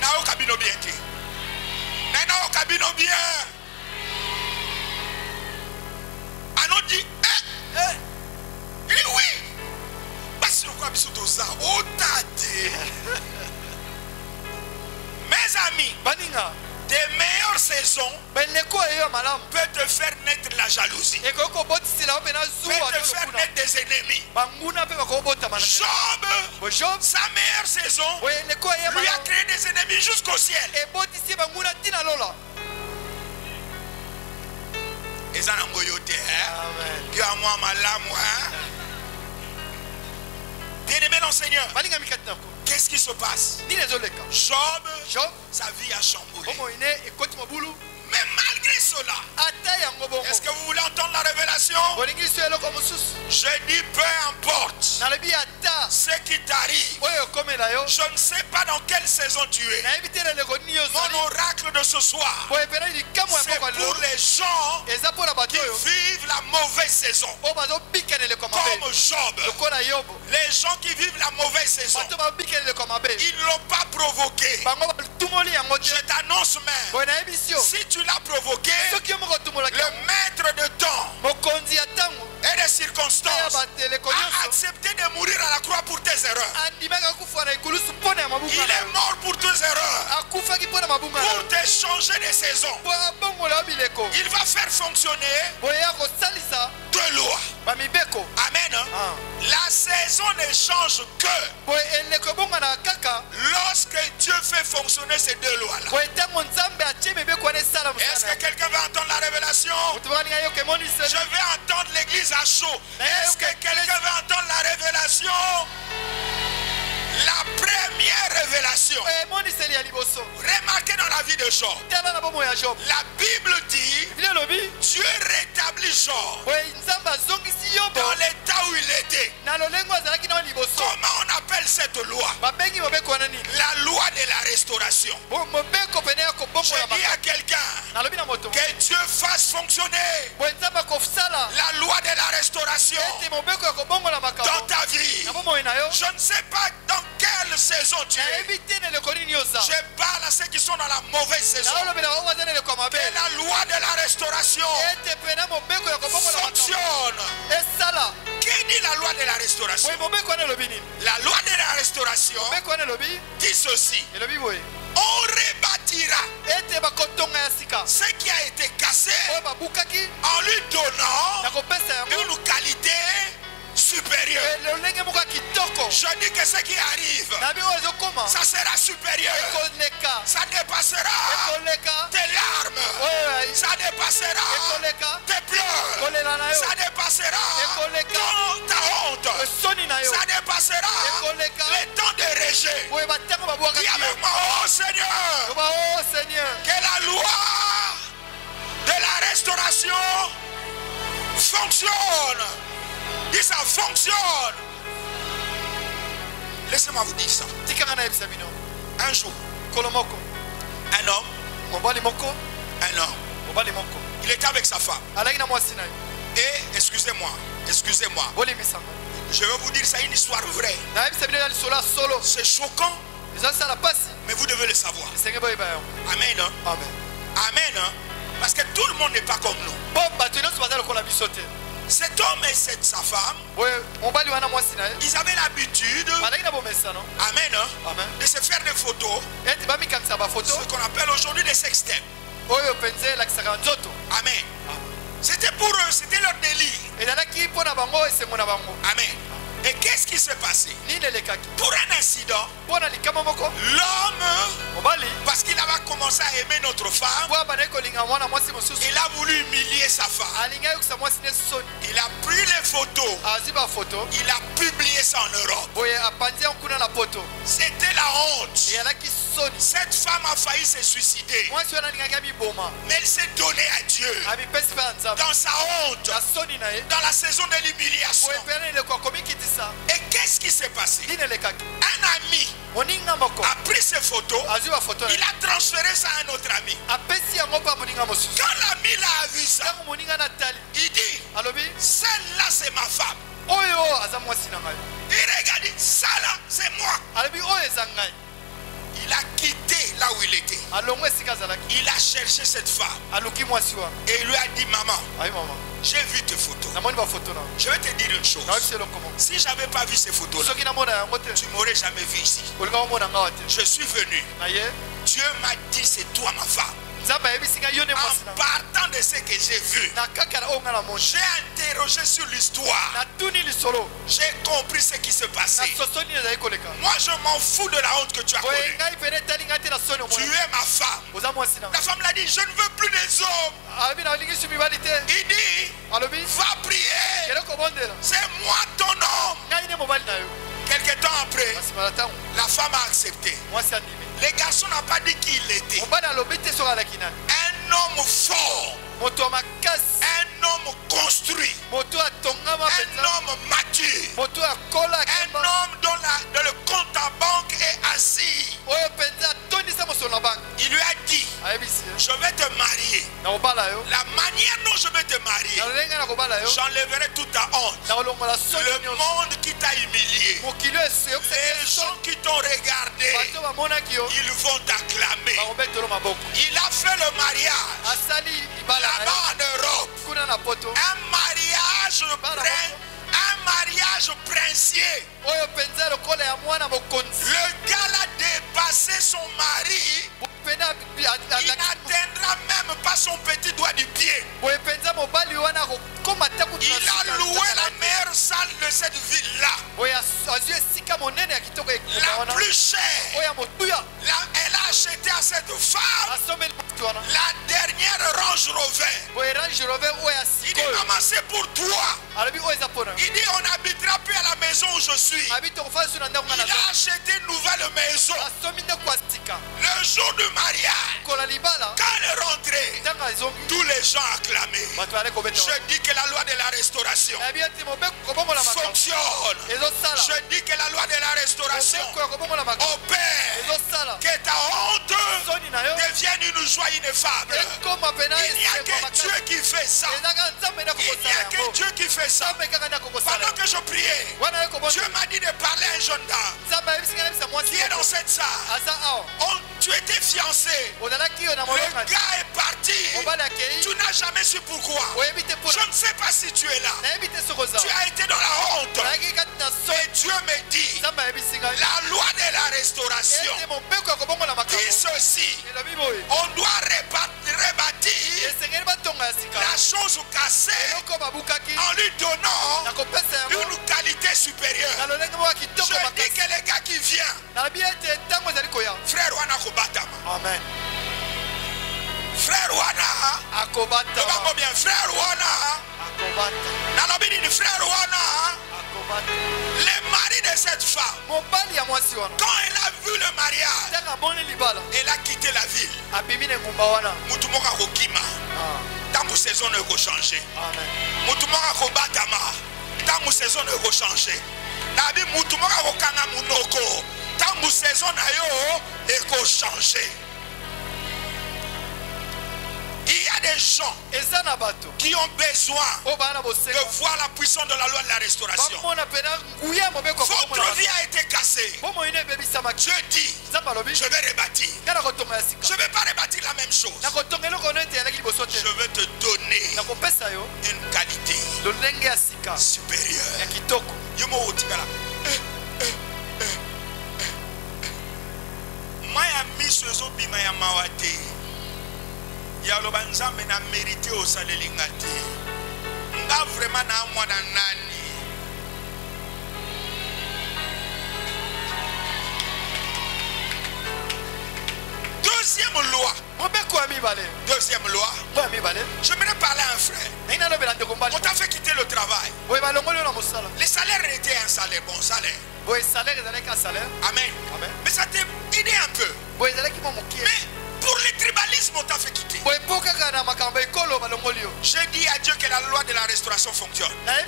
Na au cabino bien ti. Na au cabino bien. Anon dit il dit oui. Parce que quoi biso to ça o tate. Mes amis, tes meilleures saisons peuvent te faire naître la jalousie. Peut te faire naître des ennemis. Job, sa meilleure saison, lui a créé des ennemis jusqu'au ciel. Et ça n'a bien-aimé dans le Seigneur. Qu'est-ce qui se passe? Job, sa vie a chamboulé. Mais malgré cela, est-ce que vous voulez entendre la révélation? Je dis peu importe ce qui t'arrive. Je ne sais pas dans quelle saison tu es. Mon oracle de ce soir, c'est pour les gens qui vivent la mauvaise saison. Comme Job. Les gens qui vivent la mauvaise saison, ils ne l'ont pas provoqué. Je t'annonce même, si tu l'as provoqué, le maître de temps et des circonstances a accepté de mourir à la croix pour tes erreurs. Il est mort pour tes erreurs, pour te changer de saison. Il va faire fonctionner deux lois. Amen. La saison ne change que lorsque Dieu fait fonctionner ces deux lois-là. Est-ce que quelqu'un va entendre la révélation? Je vais entendre l'église à chaud. Est-ce que quelqu'un va entendre la révélation? révélation. Remarquez dans la vie de Job. La Bible dit, Dieu rétablit Job dans l'état où il était. Comment on appelle cette loi? La loi de la restauration. Je dis à quelqu'un que Dieu fasse fonctionner la loi de la restauration dans ta vie. Je ne sais pas dans quelle saison tu es. Je parle à ceux qui sont dans la mauvaise saison. Que la loi de la restauration fonctionne. Qui dit la loi de la restauration? La loi de la restauration dit ceci: on rebâtira ce qui a été cassé en lui donnant une qualité supérieur. Je dis que ce qui arrive, ça sera supérieur. Ça dépassera tes larmes. Ça dépassera tes pleurs. Ça dépassera ta honte. Ça dépassera les temps de rejet. Dis avec moi, oh Seigneur, que la loi de la restauration fonctionne. Et ça fonctionne. Laissez-moi vous dire ça. Un jour, un homme, il était avec sa femme. Et excusez-moi, je vais vous dire ça, une histoire vraie. C'est choquant, mais vous devez le savoir. Amen. Amen. Parce que tout le monde n'est pas comme nous. Cet homme et sa femme, ils avaient l'habitude, amen, de se faire des photos, ce qu'on appelle aujourd'hui des sextapes. Amen. C'était pour eux, c'était leur délire. Amen. Et qu'est-ce qui s'est passé? Pour un incident, l'homme, parce qu'il avait commencé à aimer notre femme, il a voulu humilier sa femme. Il a pris les photos, il a publié ça en Europe. C'était la honte. Cette femme a failli se suicider, mais elle s'est donnée à Dieu dans sa honte, dans la saison de l'humiliation. Et qu'est-ce qui s'est passé? Un ami a pris ces photos, il a transféré ça à un autre ami. Quand l'ami l'a vu ça, il dit, celle-là c'est ma femme. Il regarde, ça là c'est moi. Il a quitté là où il était. Il a cherché cette femme. Et il lui a dit, maman, j'ai vu tes photos. Je vais te dire une chose. Si je n'avais pas vu ces photos-là, tu ne m'aurais jamais vu ici. Je suis venu. Dieu m'a dit, c'est toi ma femme. En partant de ce que j'ai vu, j'ai interrogé sur l'histoire. J'ai compris ce qui se passait. Moi je m'en fous de la honte que tu as connue. Tu es ma femme. La femme l'a dit, je ne veux plus des hommes. Il dit, va prier. C'est moi ton homme. Quelque temps après, la femme a accepté. Les garçons n'ont pas dit qui il était. Un homme fort. Un homme construit. Un homme mature. Un homme dont le compte en banque est assis. Il lui a dit, je vais te marier. La manière dont je vais te marier, j'enlèverai toute ta honte. Le monde qui t'a humilié, les gens qui t'ont regardé, ils vont t'acclamer. Il a fait le mariage là-bas en Europe. Un mariage princier. Le gars a dépassé son mari. Il n'atteindra même pas son petit doigt du pied. Il a loué la meilleure salle de cette ville-là. La plus chère. Elle a acheté à cette femme la dernière Range Rover. Il dit, maman, c'est pour toi. Il dit, on n'habitera plus à la maison où je je suis. Il a acheté une nouvelle maison. Le jour du mariage, quand elle est rentrée, tous les gens acclamaient. Je dis que la loi de la restauration fonctionne. Je dis que la loi de la restauration opère. Que ta honte devienne une joie ineffable. Il n'y a que Dieu qui fait ça. Il n'y a que Dieu qui fait ça. Pendant que je priais, Dieu m'a dit de parler à un jeune dame qui est dans cette salle. Tu étais fiancé. Le gars est parti. Tu n'as jamais su pourquoi. Je ne sais pas si tu es là. Tu as été dans la honte. Et Dieu me dit, la loi de la restauration dit ceci. On doit rebâtir la chose cassée en lui donnant une qualité supérieure. Je dis que les gars qui viennent, frère Wana Kobatama. Amen. Frère Wana, bien frère Wana, frère Wana, le mari de cette femme, quand elle a vu le mariage, elle a quitté la ville. Mutumoka kokima, tangu saison ne ko changer. Mutumoka ko batama, tangu saison ne ko changer. Nabi mutumoka ko kanga munoko, tangu saison na yo e ko changer. Il y a des gens qui ont besoin de voir la puissance de la loi de la restauration. Votre vie a été cassée. Dieu dit, je vais rebâtir. Je ne vais pas rebâtir la même chose. Je vais te donner une qualité supérieure. Miami Sozo Bimaya Mawate. Yaloba nzambe na mérité au salelinga te. Nga vraiment na mwana nani. Deuxième loi. Deuxième loi. J'aimerais parler à un frère. On t'a fait quitter le travail. Les salaires étaient un salaire, bon salaire. Amen. Mais ça t'a aidé un peu. Mais pour le tribalisme, on t'a fait quitter. J'ai dit à Dieu que la loi de la restauration fonctionne. Le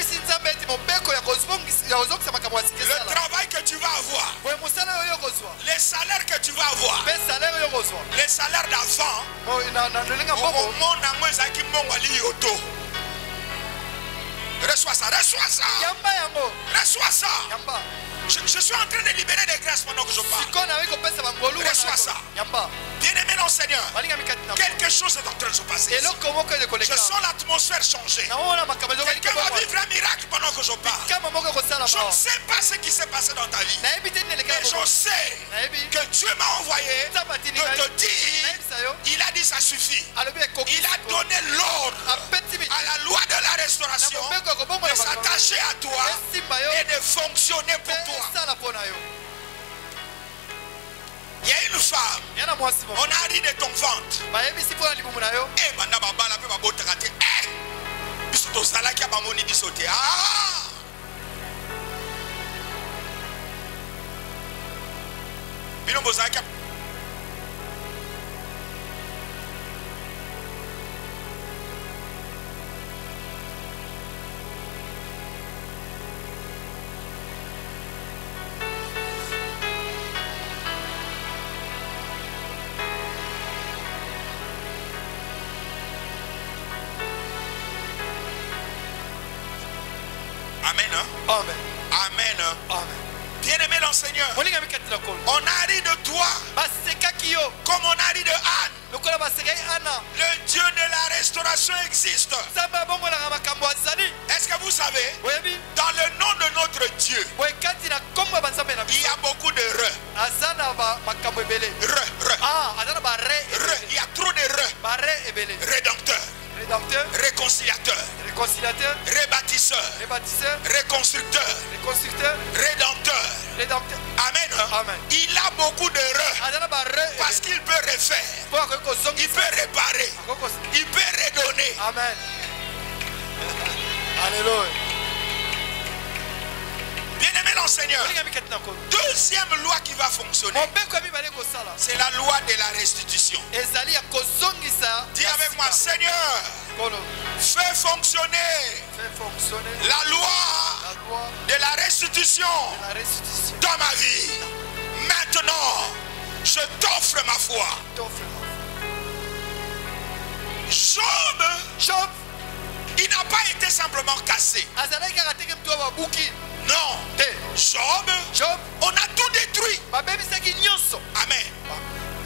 travail que tu vas avoir, les salaires que tu vas avoir, les salaires d'avant, reçois ça, reçois ça, reçois ça. Je suis en train de libérer des grâces pendant que je parle. Reçois ça. Bien-aimé dans le Seigneur, quelque chose est en train de se passer ici. Je sens l'atmosphère changer. Quelqu'un va vivre un miracle pendant que je parle. Je ne sais pas ce qui s'est passé dans ta vie, mais je sais que Dieu m'a envoyé de te dire, il a dit ça suffit. Il a donné l'ordre à la loi de la restauration de s'attacher à toi et de fonctionner pour toi. Il y a une femme, on a ri de ton ventre. Eh, banda babala pe babota kate. Eh, biso to sala ki abamoni biso te. Ah! Bino bozaki. Amen. Amen. Amen. Amen. Bien-aimé dans le Seigneur, on a ri de toi comme on a ri de Anne. Le Dieu de la restauration existe. Est-ce que vous savez, dans le nom de notre Dieu, il y a beaucoup de re. Il y a trop de re. Rédempteur. Réconciliateur. Rebâtisseur. Reconstructeur. Rédempteur. Amen. Il a beaucoup de re. Parce qu'il peut refaire. Il peut réparer. Il peut redonner. Amen. Alléluia. Bien-aimé non, Seigneur. Deuxième loi qui va fonctionner, c'est la loi de la restitution. Dis avec moi, Seigneur, fais fonctionner la loi de la restitution dans ma vie. Maintenant, je t'offre ma foi. Job, il n'a pas été simplement cassé. Non, Job, on a tout détruit. Amen.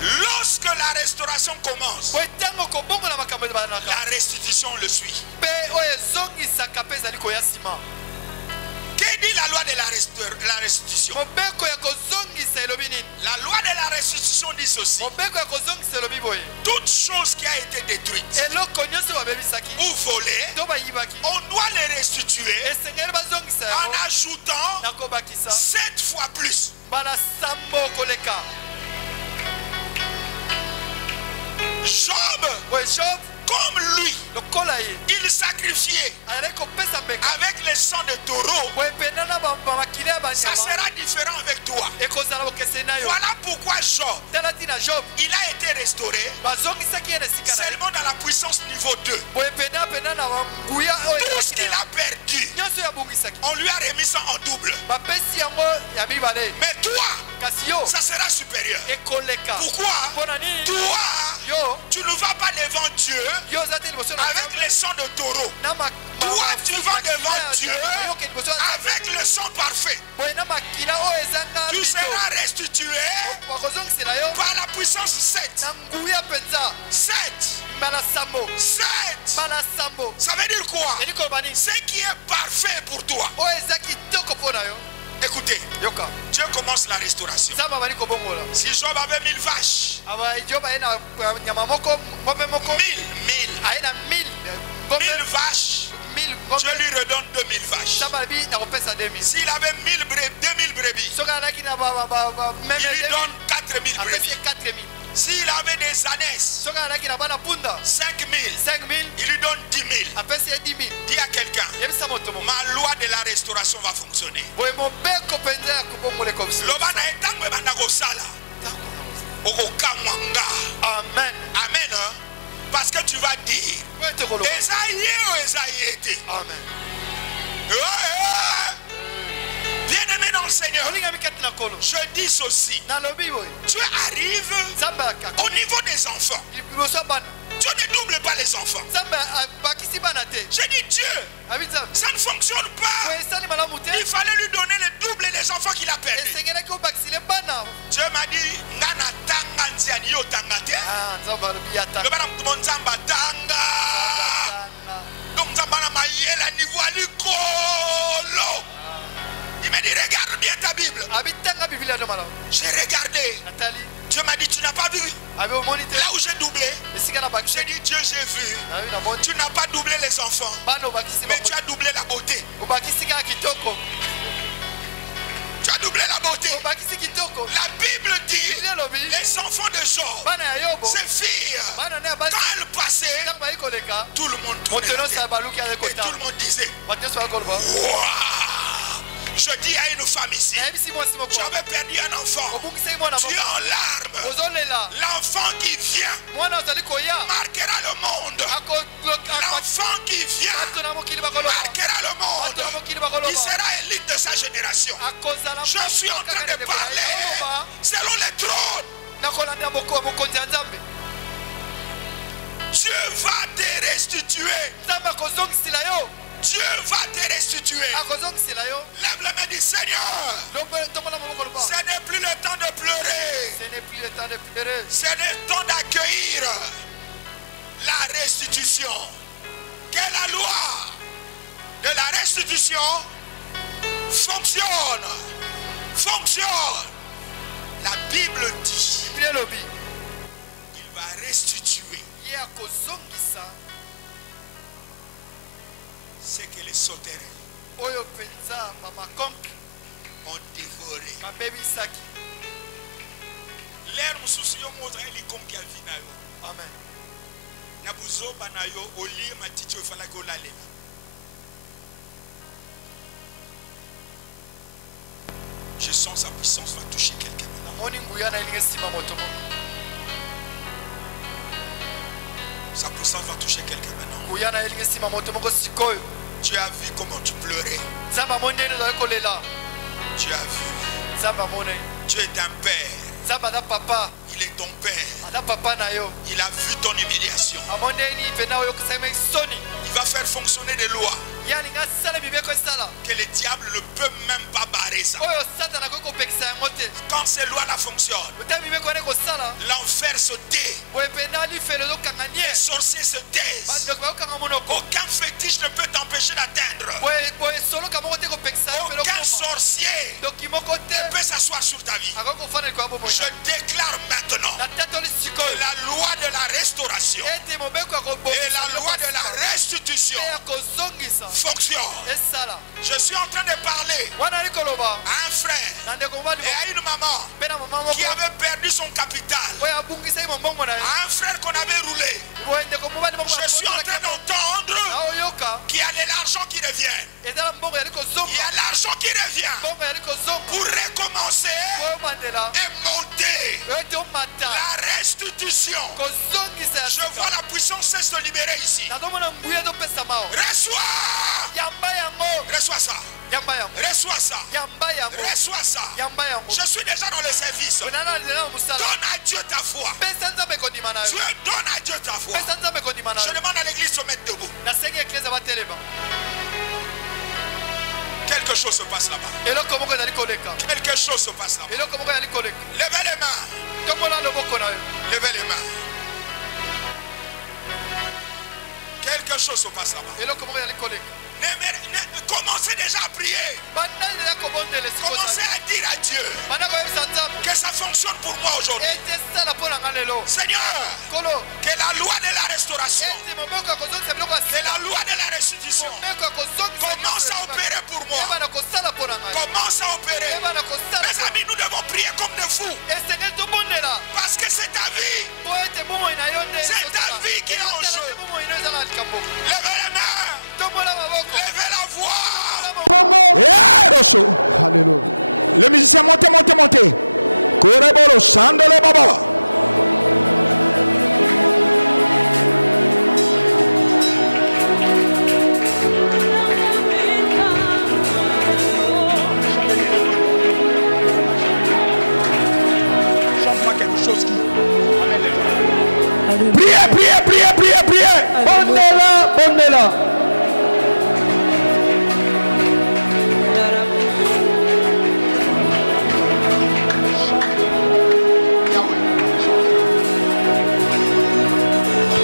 Lorsque la restauration commence, la restitution le suit. Que dit la loi de la restitution? La loi de la restitution dit ceci: toute chose qui a été détruite ou volée, on doit les restituer en ajoutant 7 fois plus. Job, comme lui, il sacrifiait avec le sang de taureau. Ça sera différent avec toi. Voilà pourquoi Job, il a été restauré seulement dans la puissance niveau 2. Tout ce qu'il a perdu, on lui a remis ça en double. Mais toi, ça sera supérieur. Pourquoi? Toi, tu ne vas pas devant Dieu avec le sang de taureau. Toi, tu vas devant Dieu avec le sang parfait. Tu seras restitué par la puissance 7. 7. Ça veut dire quoi? Ce qui est parfait pour toi. Écoutez, Dieu commence la restauration. Si Job avait 1000 vaches, 1000 vaches, Dieu lui redonne 2000 vaches. S'il avait 2000 brebis, il lui donne 4000 brebis. S'il avait des ânesses, 5000, il lui donne 10 000. Dis à quelqu'un, ma loi de la restauration va fonctionner. Amen. Amen. Parce que tu vas dire, Amen. Bien-aimé dans le Seigneur, je dis ceci: tu arrives au niveau des enfants. Dieu ne double pas les enfants. J'ai dit Dieu, ça ne fonctionne pas. Il fallait lui donner le double des enfants qu'il a perdu. Dieu m'a dit, il m'a dit, regarde bien ta Bible. J'ai regardé. Dieu m'a dit, tu n'as pas vu? Là où j'ai doublé, j'ai dit, Dieu, j'ai vu. Tu n'as pas doublé les enfants, mais tu as doublé la beauté. Tu as doublé la beauté. La Bible dit, les enfants de Job, ces filles, quand elles passaient, tout le monde tournait la tête. Et tout le monde disait, waouh. Je dis à une femme ici, tu avais perdu un enfant, tu es en larmes. L'enfant qui vient marquera le monde. L'enfant qui vient marquera le monde. Il sera élite de sa génération. Je suis en train de parler selon les trônes. Dieu va te restituer. Dieu va te restituer. Lève la main du Seigneur. Ce n'est plus le temps de pleurer. C'est le temps d'accueillir la restitution. Que la loi de la restitution fonctionne. La Bible dit qu'il va restituer ce que les sauterelles ont dévoré. L'air mususu yo moza elikonki ya vina yo. Amen. Na buzoba na yo olie matiti ofala ko lalela. sa puissance va toucher quelqu'un maintenant. Sa puissance va toucher quelqu'un maintenant. Tu as vu comment tu pleurais. Tu as vu. Tu es un père. Il est ton père. Il a vu ton humiliation. Il va faire fonctionner des lois que le diable ne peut même pas barrer ça. Quand ces lois-là fonctionnent, l'enfer se tait. Les sorciers se taisent. Aucun fétiche ne peut t'empêcher d'atteindre. Aucun sorcier ne peut s'asseoir sur ta vie. Je déclare maintenant que la loi de la restauration et la loi de la restitution fonctionne. Je suis en train de parler à un frère et à une maman qui avait perdu son capital, à un frère qu'on avait roulé. Je suis en train d'entendre qu'il y a de l'argent qui revient. Il y a l'argent qui revient pour recommencer et monter. La restitution. Je vois la puissance se libérer ici. Reçois. Reçois ça. Reçois ça. Reçois ça. Je suis déjà dans le service. Donne à Dieu ta foi. Donne à Dieu ta foi. Je demande à l'église de se mettre debout. Quelque chose se passe là-bas. Quelque chose se passe là-bas. Levez les mains. Levez les mains. Quelque chose se passe là-bas. Commencez déjà à prier. Commencez à dire à Dieu que ça fonctionne pour moi aujourd'hui. Seigneur, que la loi de la restauration, que la loi de la restitution commence à opérer pour moi. Commence à opérer. Mes amis, nous devons prier comme des fous. Parce que c'est ta vie. C'est ta vie qui est en jeu. Levez les mains. Levez la voix. Alléluia. Le musicien, montez. Korebolo, Sandele Baba. Chante-moi quelque chose qui amène les gens.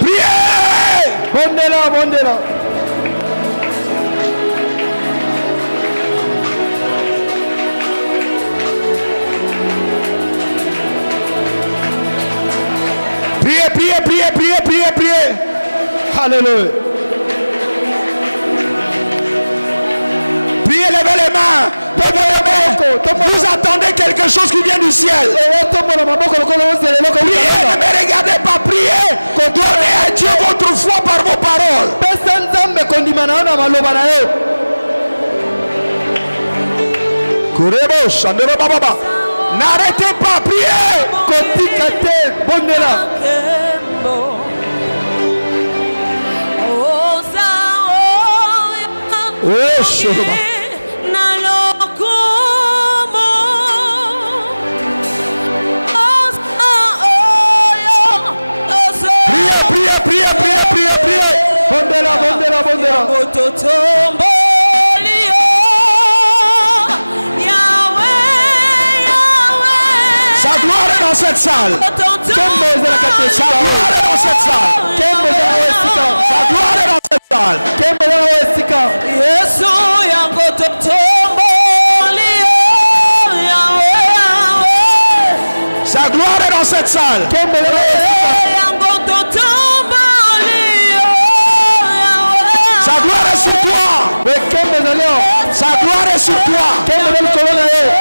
Priez. Bonnez-la. Bondela. Priez. Alléluia. Priez, levez les mains. Vous attendez quelque chose qui vient du ciel. Priez, ne me regardez pas, priez. Donnez à Dieu votre foi par vos paroles. N'arrêtez pas, priez. Sa gloire est dans cette salle. Sa gloire est dans cette salle. Sa gloire est dans cette salle. Sa gloire est dans cette salle. Sa gloire est sur toi. Sa gloire est sur toi.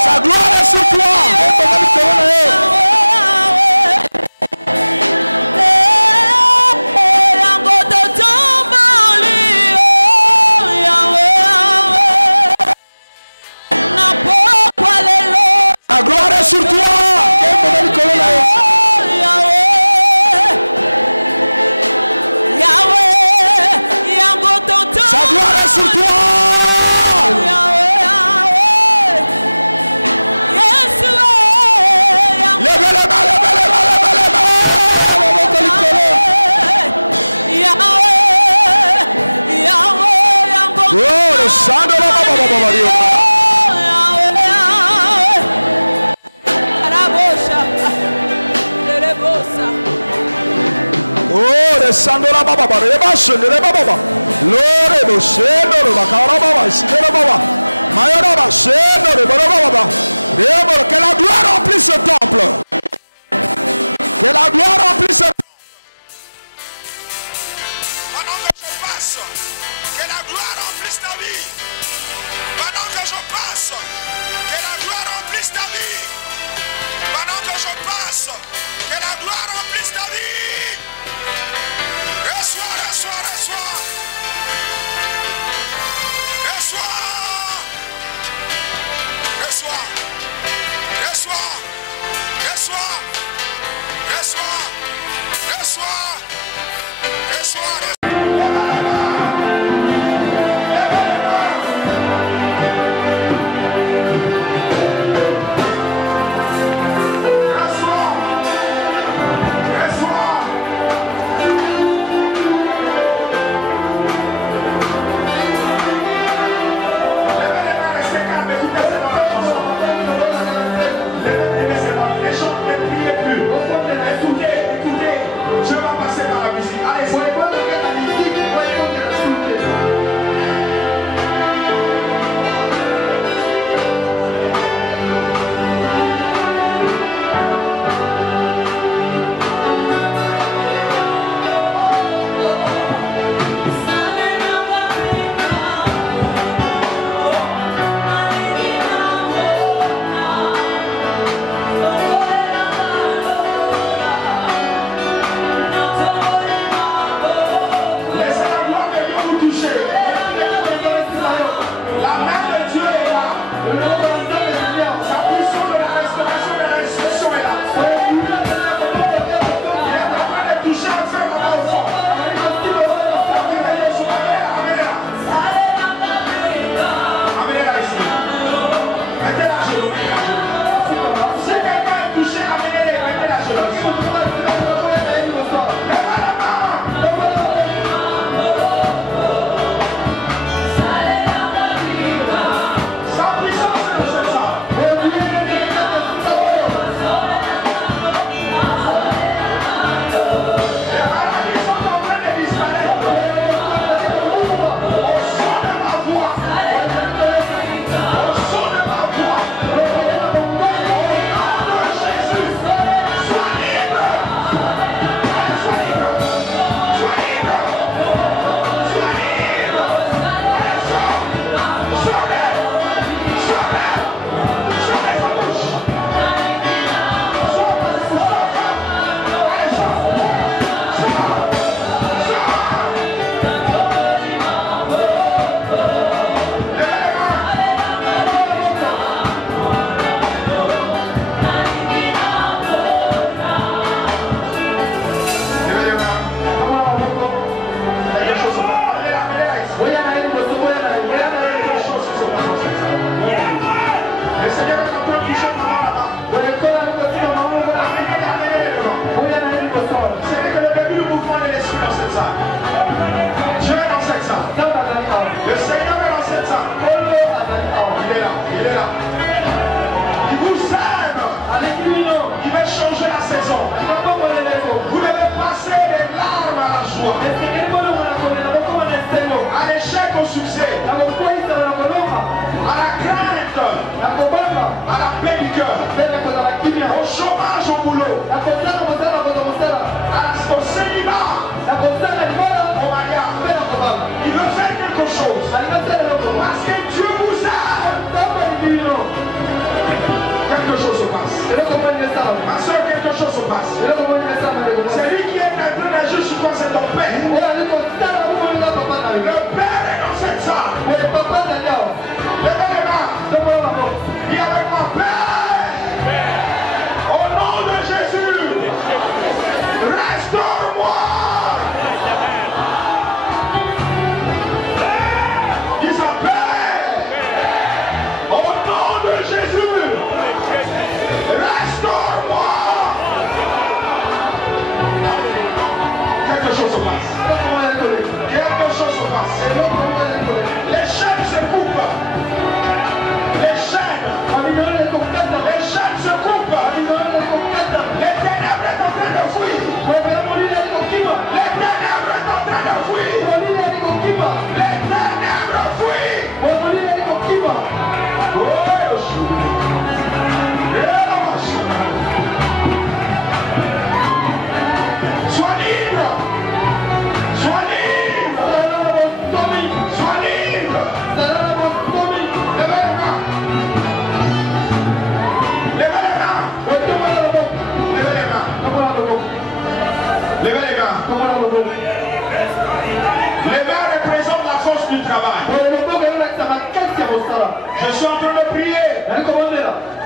Sa gloire est sur toi. sandola baba baba reba shendele baba baba lore bo shendo le bakara baba shindele baba mayora ba shendo le baba baba que la gloire remplisse ce temple, que la gloire remplisse ce temple. Pendant que je passe, que la gloire remplisse ta vie. Pendant que je passe, que la gloire remplisse ta vie. Pendant que je passe, que la gloire remplisse ta vie. Reçois, reçois, reçois. Reçois. Reçois. Reçois. Reçois. Reçois. Reçois. Reçois. C'est lui qui est en train d'agir sur toi, c'est ton père. Le père est dans cette salle. Levez les mains. Dis avec moi, Père. Au nom de Jésus. Restaure-moi. Dis ça, Père. Au nom de Jésus. Restaure-moi. Quelque chose se passe. Quelque chose se passe. Les chaînes se coupent. Les chaînes.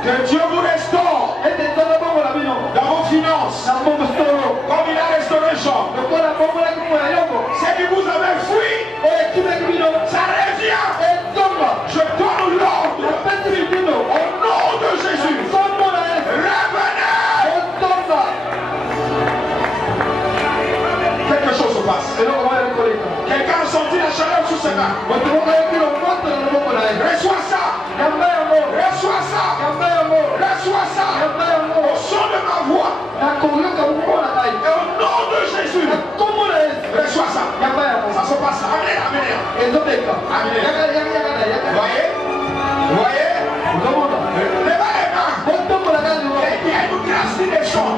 Que Dieu vous restaure dans vos finances. Comme il a restauré Jean. Ce qui vous avait fui, ça revient. Je donne l'ordre. Au nom de Jésus. Revenez. Quelque chose se passe. Quelqu'un a senti la chaleur sous ses mains. Reçois ça. Reçois ça. Reçois ça. Au son de ma voix. Et au nom de Jésus. Reçois ça. Ça se passe. Amenez. Amenez. Voyez? Voyez? Levez les mains. Et il y a une grâce qui descend.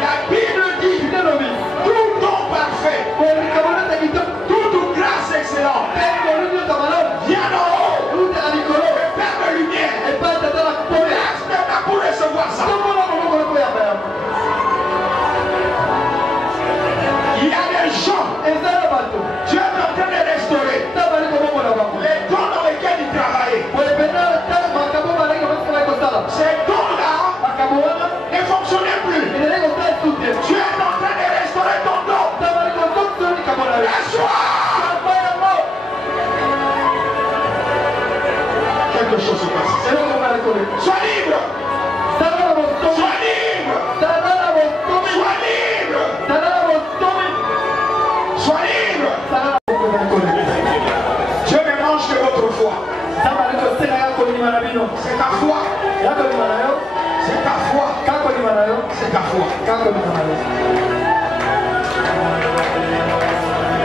La Bible dit tout don parfait, toute grâce excellente vient d'en haut. Le Père de lumière laisse les mains pour recevoir ça. Il y a des gens, Dieu est en train de restaurer les dons dans lesquels il travaillait. Ces dons-là ne fonctionnaient plus. Dieu est en train de restaurer ton don. Reçois. Quelque chose se passe. Sois libre. Sois libre. Sois libre. Sois libre. Dieu ne mange que votre foi. C'est ta foi. C'est ta foi. C'est ta foi.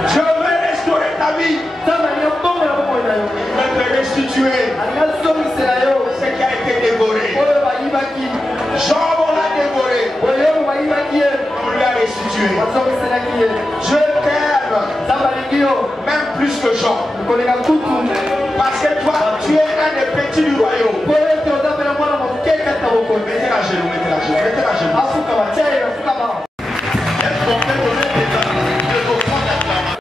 Dieu veut restaurer ta vie. Il veut te restituer ce qui a été dévoré. Job, on l'a dévoré. On lui a restitué. Dieu t'aime même plus que Job. Parce que toi, tu es un des petits du